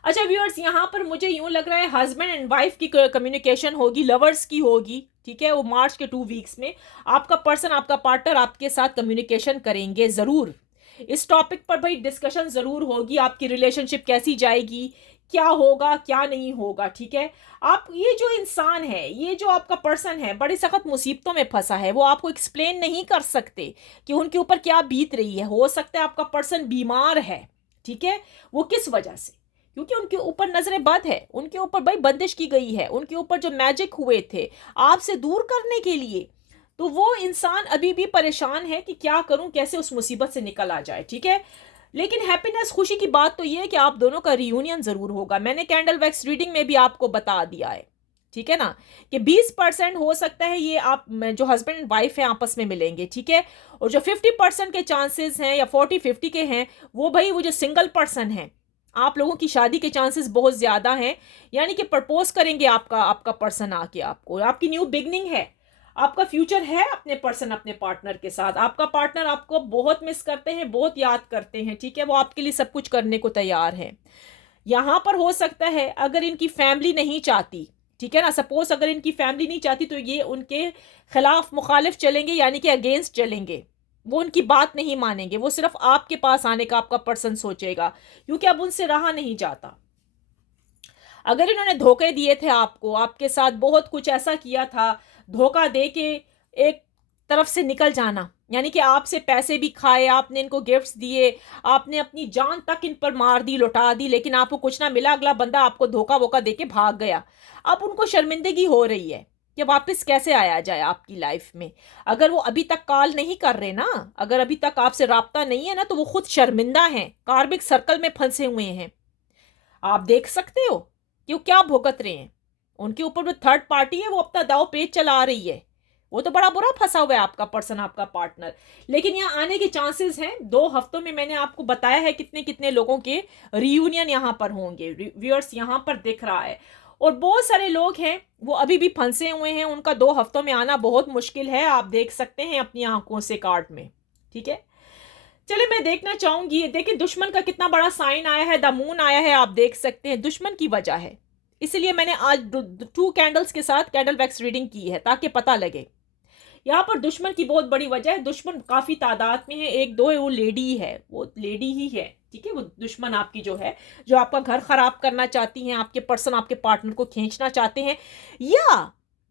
अच्छा व्यूअर्स, यहाँ पर मुझे यूं लग रहा है हस्बैंड एंड वाइफ की कम्युनिकेशन होगी, लवर्स की होगी, ठीक है। वो मार्च के 2 वीक्स में आपका पर्सन आपका पार्टनर आपके साथ कम्युनिकेशन करेंगे जरूर। इस टॉपिक पर भाई डिस्कशन जरूर होगी, आपकी रिलेशनशिप कैसी जाएगी, क्या होगा क्या नहीं होगा, ठीक है। आप ये जो इंसान है, ये जो आपका पर्सन है, बड़ी सख्त मुसीबतों में फंसा है, वो आपको एक्सप्लेन नहीं कर सकते कि उनके ऊपर क्या बीत रही है। हो सकता है आपका पर्सन बीमार है, ठीक है। वो किस वजह से, क्योंकि उनके ऊपर नजरें बद है, उनके ऊपर भाई बंदिश की गई है, उनके ऊपर जो मैजिक हुए थे आपसे दूर करने के लिए, तो वो इंसान अभी भी परेशान है कि क्या करूं, कैसे उस मुसीबत से निकल आ जाए, ठीक है। लेकिन हैप्पीनेस, खुशी की बात तो ये है कि आप दोनों का रियूनियन जरूर होगा। मैंने कैंडल वैक्स रीडिंग में भी आपको बता दिया है, ठीक है ना, कि 20% हो सकता है ये आप जो हस्बैंड एंड वाइफ है आपस में मिलेंगे, ठीक है। और जो 50% के चांसेस हैं या 40-50 के हैं, वो भाई वो जो सिंगल पर्सन है, आप लोगों की शादी के चांसेस बहुत ज्यादा हैं, यानी कि प्रपोज करेंगे आपका पर्सन आके आपको, आपकी न्यू बिगनिंग है, आपका फ्यूचर है अपने पर्सन अपने पार्टनर के साथ। आपका पार्टनर आपको बहुत मिस करते हैं, बहुत याद करते हैं, ठीक है। वो आपके लिए सब कुछ करने को तैयार है। यहां पर हो सकता है अगर इनकी फैमिली नहीं चाहती, ठीक है ना, सपोज अगर इनकी फैमिली नहीं चाहती तो ये उनके खिलाफ मुखालिफ चलेंगे, यानी कि अगेंस्ट चलेंगे, वो उनकी बात नहीं मानेंगे, वो सिर्फ आपके पास आने का आपका पर्सन सोचेगा, क्योंकि अब उनसे रहा नहीं जाता। अगर इन्होंने धोखे दिए थे आपको, आपके साथ बहुत कुछ ऐसा किया था, धोखा दे के एक तरफ से निकल जाना, यानी कि आपसे पैसे भी खाए, आपने इनको गिफ्ट्स दिए, आपने अपनी जान तक इन पर मार दी, लुटा दी, लेकिन आपको कुछ ना मिला, अगला बंदा आपको धोखा वोखा दे के भाग गया। अब उनको शर्मिंदगी हो रही है कि वापस कैसे आया जाए आपकी लाइफ में। अगर वो अभी तक कॉल नहीं कर रहे ना, अगर अभी तक आपसे राब्ता नहीं है ना, तो वो खुद शर्मिंदा हैं, कार्मिक सर्कल में फंसे हुए हैं। आप देख सकते हो कि वो क्या भुगत रहे हैं, उनके ऊपर जो थर्ड पार्टी है वो अपना दाव पेच चला रही है, वो तो बड़ा बुरा फंसा हुआ है आपका पर्सन आपका पार्टनर। लेकिन यहाँ आने के चांसेस हैं, 2 हफ्तों में मैंने आपको बताया है कितने कितने लोगों के रियूनियन यहाँ पर होंगे, व्यूअर्स यहाँ पर दिख रहा है। और बहुत सारे लोग हैं वो अभी भी फंसे हुए हैं, उनका 2 हफ्तों में आना बहुत मुश्किल है, आप देख सकते हैं अपनी आंखों से कार्ड में, ठीक है। चलिए मैं देखना चाहूंगी, देखिए दुश्मन का कितना बड़ा साइन आया है, द मून आया है, आप देख सकते हैं दुश्मन की वजह है। इसलिए मैंने आज 2 कैंडल्स के साथ कैंडल वैक्स रीडिंग की है ताकि पता लगे। यहाँ पर दुश्मन की बहुत बड़ी वजह है, दुश्मन काफी तादाद में है, 1-2 वो लेडी है, वो लेडी ही है, ठीक है। वो दुश्मन आपकी जो है, जो आपका घर खराब करना चाहती हैं, आपके पर्सन आपके पार्टनर को खींचना चाहते हैं, या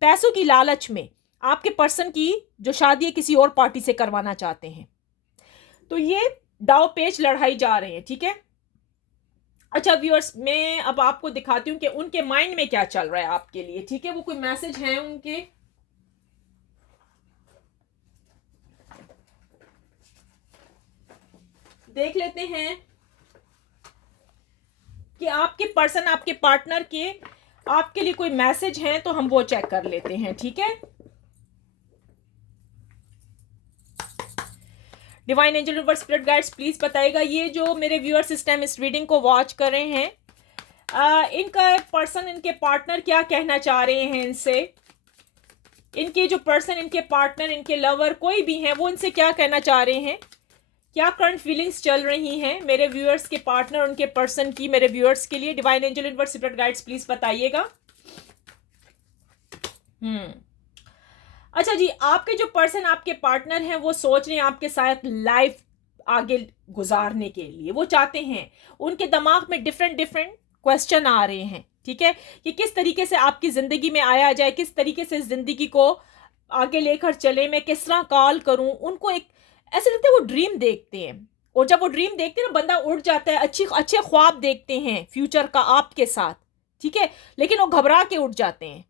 पैसों की लालच में आपके पर्सन की जो शादी है किसी और पार्टी से करवाना चाहते हैं। तो ये दाव पेच लड़ाई जा रहे हैं, ठीक है। अच्छा व्यूअर्स, मैं अब आपको दिखाती हूँ कि उनके माइंड में क्या चल रहा है आपके लिए, ठीक है। वो कोई मैसेज है उनके, देख लेते हैं कि आपके पर्सन, आपके पार्टनर के आपके लिए कोई मैसेज है, तो हम वो चेक कर लेते हैं, ठीक है। Divine angel universe spirit guides please बताइएगा, ये जो मेरे व्यूअर्स इस टाइम इस रीडिंग को वॉच कर रहे हैं, इनका पर्सन, इनके पार्टनर क्या कहना चाह रहे हैं इनसे, इनके जो पर्सन, इनके पार्टनर, इनके लवर कोई भी हैं, वो इनसे क्या कहना चाह रहे हैं, क्या करंट फीलिंग्स चल रही हैं मेरे व्यूअर्स के पार्टनर, उनके पर्सन की, मेरे व्यूअर्स के लिए। Divine angel universe spirit guides please बताइएगा। अच्छा जी, आपके जो पर्सन, आपके पार्टनर हैं, वो सोच रहे हैं आपके साथ लाइफ आगे गुजारने के लिए, वो चाहते हैं, उनके दिमाग में डिफरेंट डिफरेंट क्वेश्चन आ रहे हैं, ठीक है, कि किस तरीके से आपकी ज़िंदगी में आया जाए, किस तरीके से ज़िंदगी को आगे लेकर चले, मैं किस तरह कॉल करूं उनको। एक ऐसे लगता है वो ड्रीम देखते हैं, और जब वो ड्रीम देखते हैं ना, बंदा उड़ जाता है, अच्छे अच्छे ख्वाब देखते हैं फ्यूचर का आपके साथ, ठीक है, लेकिन वो घबरा के उठ जाते हैं,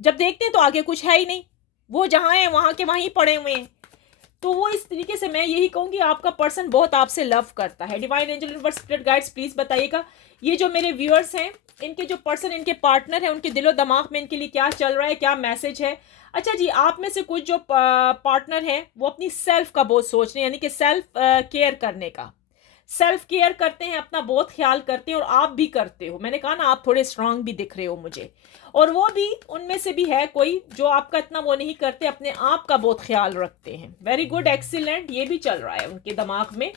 जब देखते हैं तो आगे कुछ है ही नहीं, वो जहाँ हैं वहाँ के वहीं पड़े हुए हैं। तो वो इस तरीके से, मैं यही कहूँगी, आपका पर्सन बहुत आपसे लव करता है। Divine angel universe spirit guides please बताइएगा, ये जो मेरे व्यूअर्स हैं, इनके जो पर्सन, इनके पार्टनर हैं, उनके दिलो दिमाग में इनके लिए क्या चल रहा है, क्या मैसेज है। अच्छा जी, आप में से कुछ जो पार्टनर हैं, वो अपनी सेल्फ का बहुत सोच रहे हैं, यानी कि सेल्फ केयर करने का, सेल्फ केयर करते हैं, अपना बहुत ख्याल करते हैं, और आप भी करते हो। मैंने कहा ना, आप थोड़े स्ट्रांग भी दिख रहे हो मुझे, और वो भी, उनमें से भी है कोई जो आपका इतना वो नहीं करते, अपने आप का बहुत ख्याल रखते हैं। वेरी गुड, एक्सीलेंट, ये भी चल रहा है उनके दिमाग में।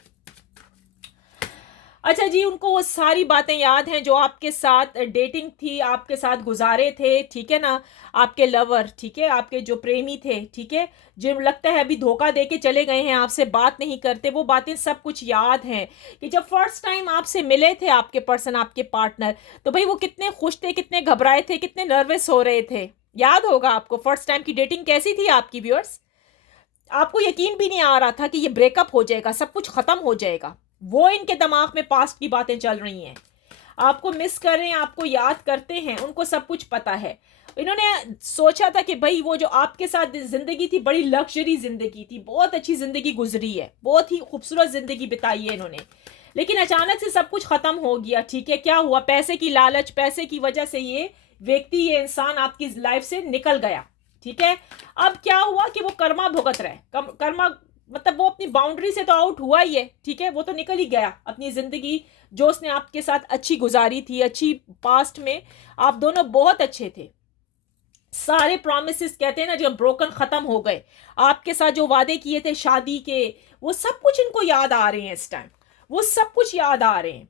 अच्छा जी, उनको वो सारी बातें याद हैं जो आपके साथ डेटिंग थी, आपके साथ गुजारे थे, ठीक है ना, आपके लवर, ठीक है, आपके जो प्रेमी थे, ठीक है, जो लगता है अभी धोखा दे के चले गए हैं, आपसे बात नहीं करते, वो बातें सब कुछ याद हैं कि जब फर्स्ट टाइम आपसे मिले थे आपके पर्सन, आपके पार्टनर, तो भाई वो कितने खुश थे, कितने घबराए थे, कितने नर्वस हो रहे थे। याद होगा आपको फर्स्ट टाइम की डेटिंग कैसी थी आपकी व्यूअर्स। आपको यकीन भी नहीं आ रहा था कि ये ब्रेकअप हो जाएगा, सब कुछ खत्म हो जाएगा। वो इनके दिमाग में पास्ट की बातें चल रही हैं, आपको मिस कर रहे हैं, आपको याद करते हैं, उनको सब कुछ पता है। इन्होंने सोचा था कि भाई वो जो आपके साथ जिंदगी थी, बड़ी लग्जरी जिंदगी थी, बहुत अच्छी जिंदगी गुजरी है, बहुत ही खूबसूरत जिंदगी बिताई है इन्होंने, लेकिन अचानक से सब कुछ खत्म हो गया, ठीक है। क्या हुआ, पैसे की लालच, पैसे की वजह से ये व्यक्ति, ये इंसान आपकी लाइफ से निकल गया, ठीक है। अब क्या हुआ कि वो कर्मा भुगत रहे, कर्मा मतलब वो अपनी बाउंड्री से तो आउट हुआ ही है, ठीक है, वो तो निकल ही गया अपनी जिंदगी जो उसने आपके साथ अच्छी गुजारी थी, अच्छी पास्ट में आप दोनों बहुत अच्छे थे, सारे प्रॉमिसेस कहते हैं ना जो ब्रोकन खत्म हो गए, आपके साथ जो वादे किए थे शादी के, वो सब कुछ इनको याद आ रहे हैं इस टाइम, वो सब कुछ याद आ रहे हैं।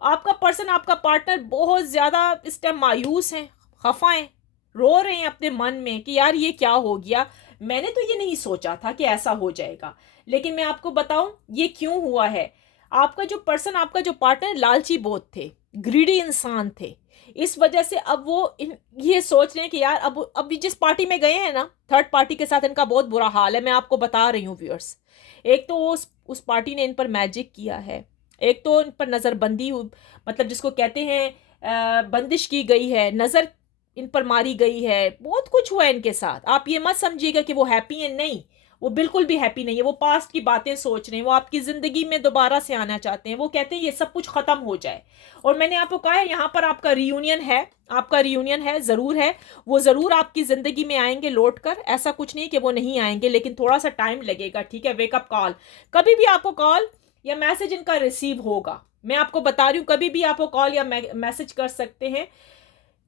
आपका पर्सन, आपका पार्टनर बहुत ज्यादा इस टाइम मायूस हैं, खफा हैं, रो रहे हैं अपने मन में कि यार ये क्या हो गया, मैंने तो ये नहीं सोचा था कि ऐसा हो जाएगा। लेकिन मैं आपको बताऊं ये क्यों हुआ है। आपका जो पर्सन, आपका जो पार्टनर लालची बहुत थे, ग्रीडी इंसान थे, इस वजह से अब वो ये सोच रहे हैं कि यार अब जिस पार्टी में गए हैं ना, थर्ड पार्टी के साथ इनका बहुत बुरा हाल है। मैं आपको बता रही हूँ व्यूअर्स, एक तो उस पार्टी ने इन पर मैजिक किया है, एक तो इन पर नज़रबंदी, मतलब जिसको कहते हैं बंदिश की गई है, नज़र इन पर मारी गई है, बहुत कुछ हुआ है इनके साथ। आप ये मत समझिएगा कि वो हैप्पी है, नहीं, वो बिल्कुल भी हैप्पी नहीं है, वो पास्ट की बातें सोच रहे हैं, वो आपकी ज़िंदगी में दोबारा से आना चाहते हैं, वो कहते हैं ये सब कुछ ख़त्म हो जाए। और मैंने आपको कहा है यहाँ पर आपका रियूनियन है, आपका रियूनियन है, ज़रूर है, वो ज़रूर आपकी ज़िंदगी में आएंगे लौट कर, ऐसा कुछ नहीं कि वो नहीं आएंगे, लेकिन थोड़ा सा टाइम लगेगा, ठीक है। वेकअप कॉल, कभी भी आपको कॉल या मैसेज इनका रिसीव होगा, मैं आपको बता रही हूँ, कभी भी आपको कॉल या मैसेज कर सकते हैं,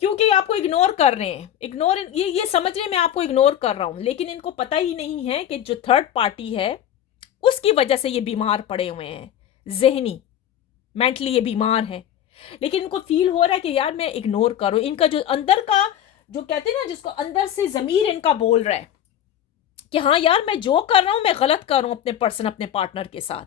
क्योंकि आपको इग्नोर कर रहे हैं, इग्नोर, ये समझ रहे हैं मैं आपको इग्नोर कर रहा हूं, लेकिन इनको पता ही नहीं है कि जो थर्ड पार्टी है उसकी वजह से ये बीमार पड़े हुए हैं, जहनी मेंटली ये बीमार है, लेकिन इनको फील हो रहा है कि यार मैं इग्नोर करूं, इनका जो अंदर का, जो कहते हैं ना, जिसको अंदर से जमीर इनका बोल रहा है कि हाँ यार मैं जो कर रहा हूं मैं गलत कर रहा हूं अपने पर्सन, अपने पार्टनर के साथ।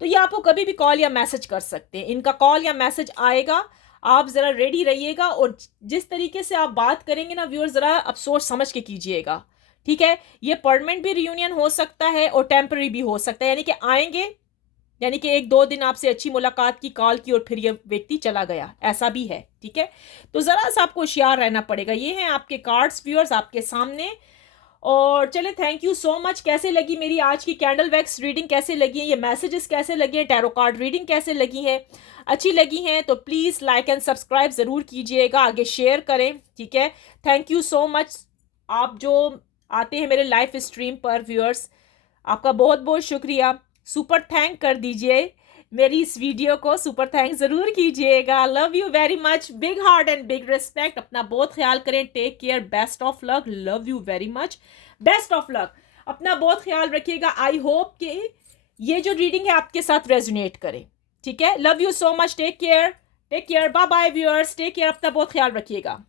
तो ये आपको कभी भी कॉल या मैसेज कर सकते हैं, इनका कॉल या मैसेज आएगा, आप ज़रा रेडी रहिएगा, और जिस तरीके से आप बात करेंगे ना व्यूअर्स, ज़रा अब सोच समझ के कीजिएगा, ठीक है। ये परमानेंट भी रियूनियन हो सकता है और टेम्पररी भी हो सकता है, यानी कि आएंगे यानी कि 1-2 दिन आपसे अच्छी मुलाकात की, कॉल की और फिर ये व्यक्ति चला गया, ऐसा भी है। ठीक है, तो ज़रा सा आपको होशियार रहना पड़ेगा। ये हैं आपके कार्ड्स व्यूअर्स आपके सामने। और चले, थैंक यू सो मच। कैसे लगी मेरी आज की कैंडल वैक्स रीडिंग, कैसे लगी है ये मैसेजेस, कैसे लगे हैं टैरो कार्ड रीडिंग, कैसे लगी है? अच्छी लगी हैं तो प्लीज़ लाइक एंड सब्सक्राइब ज़रूर कीजिएगा, आगे शेयर करें। ठीक है, थैंक यू सो मच। आप जो आते हैं मेरे लाइव स्ट्रीम पर व्यूअर्स, आपका बहुत बहुत शुक्रिया। सुपर थैंक कर दीजिए मेरी इस वीडियो को, सुपर थैंक ज़रूर कीजिएगा। Love you very much, big heart and big respect. अपना बहुत ख्याल करें, take care, best of luck, love you very much, best of luck. अपना बहुत ख्याल रखिएगा। आई होप कि ये जो रीडिंग है आपके साथ रेजोनेट करे। ठीक है, love you so much, take care, bye bye viewers, take care, अपना बहुत ख्याल रखिएगा।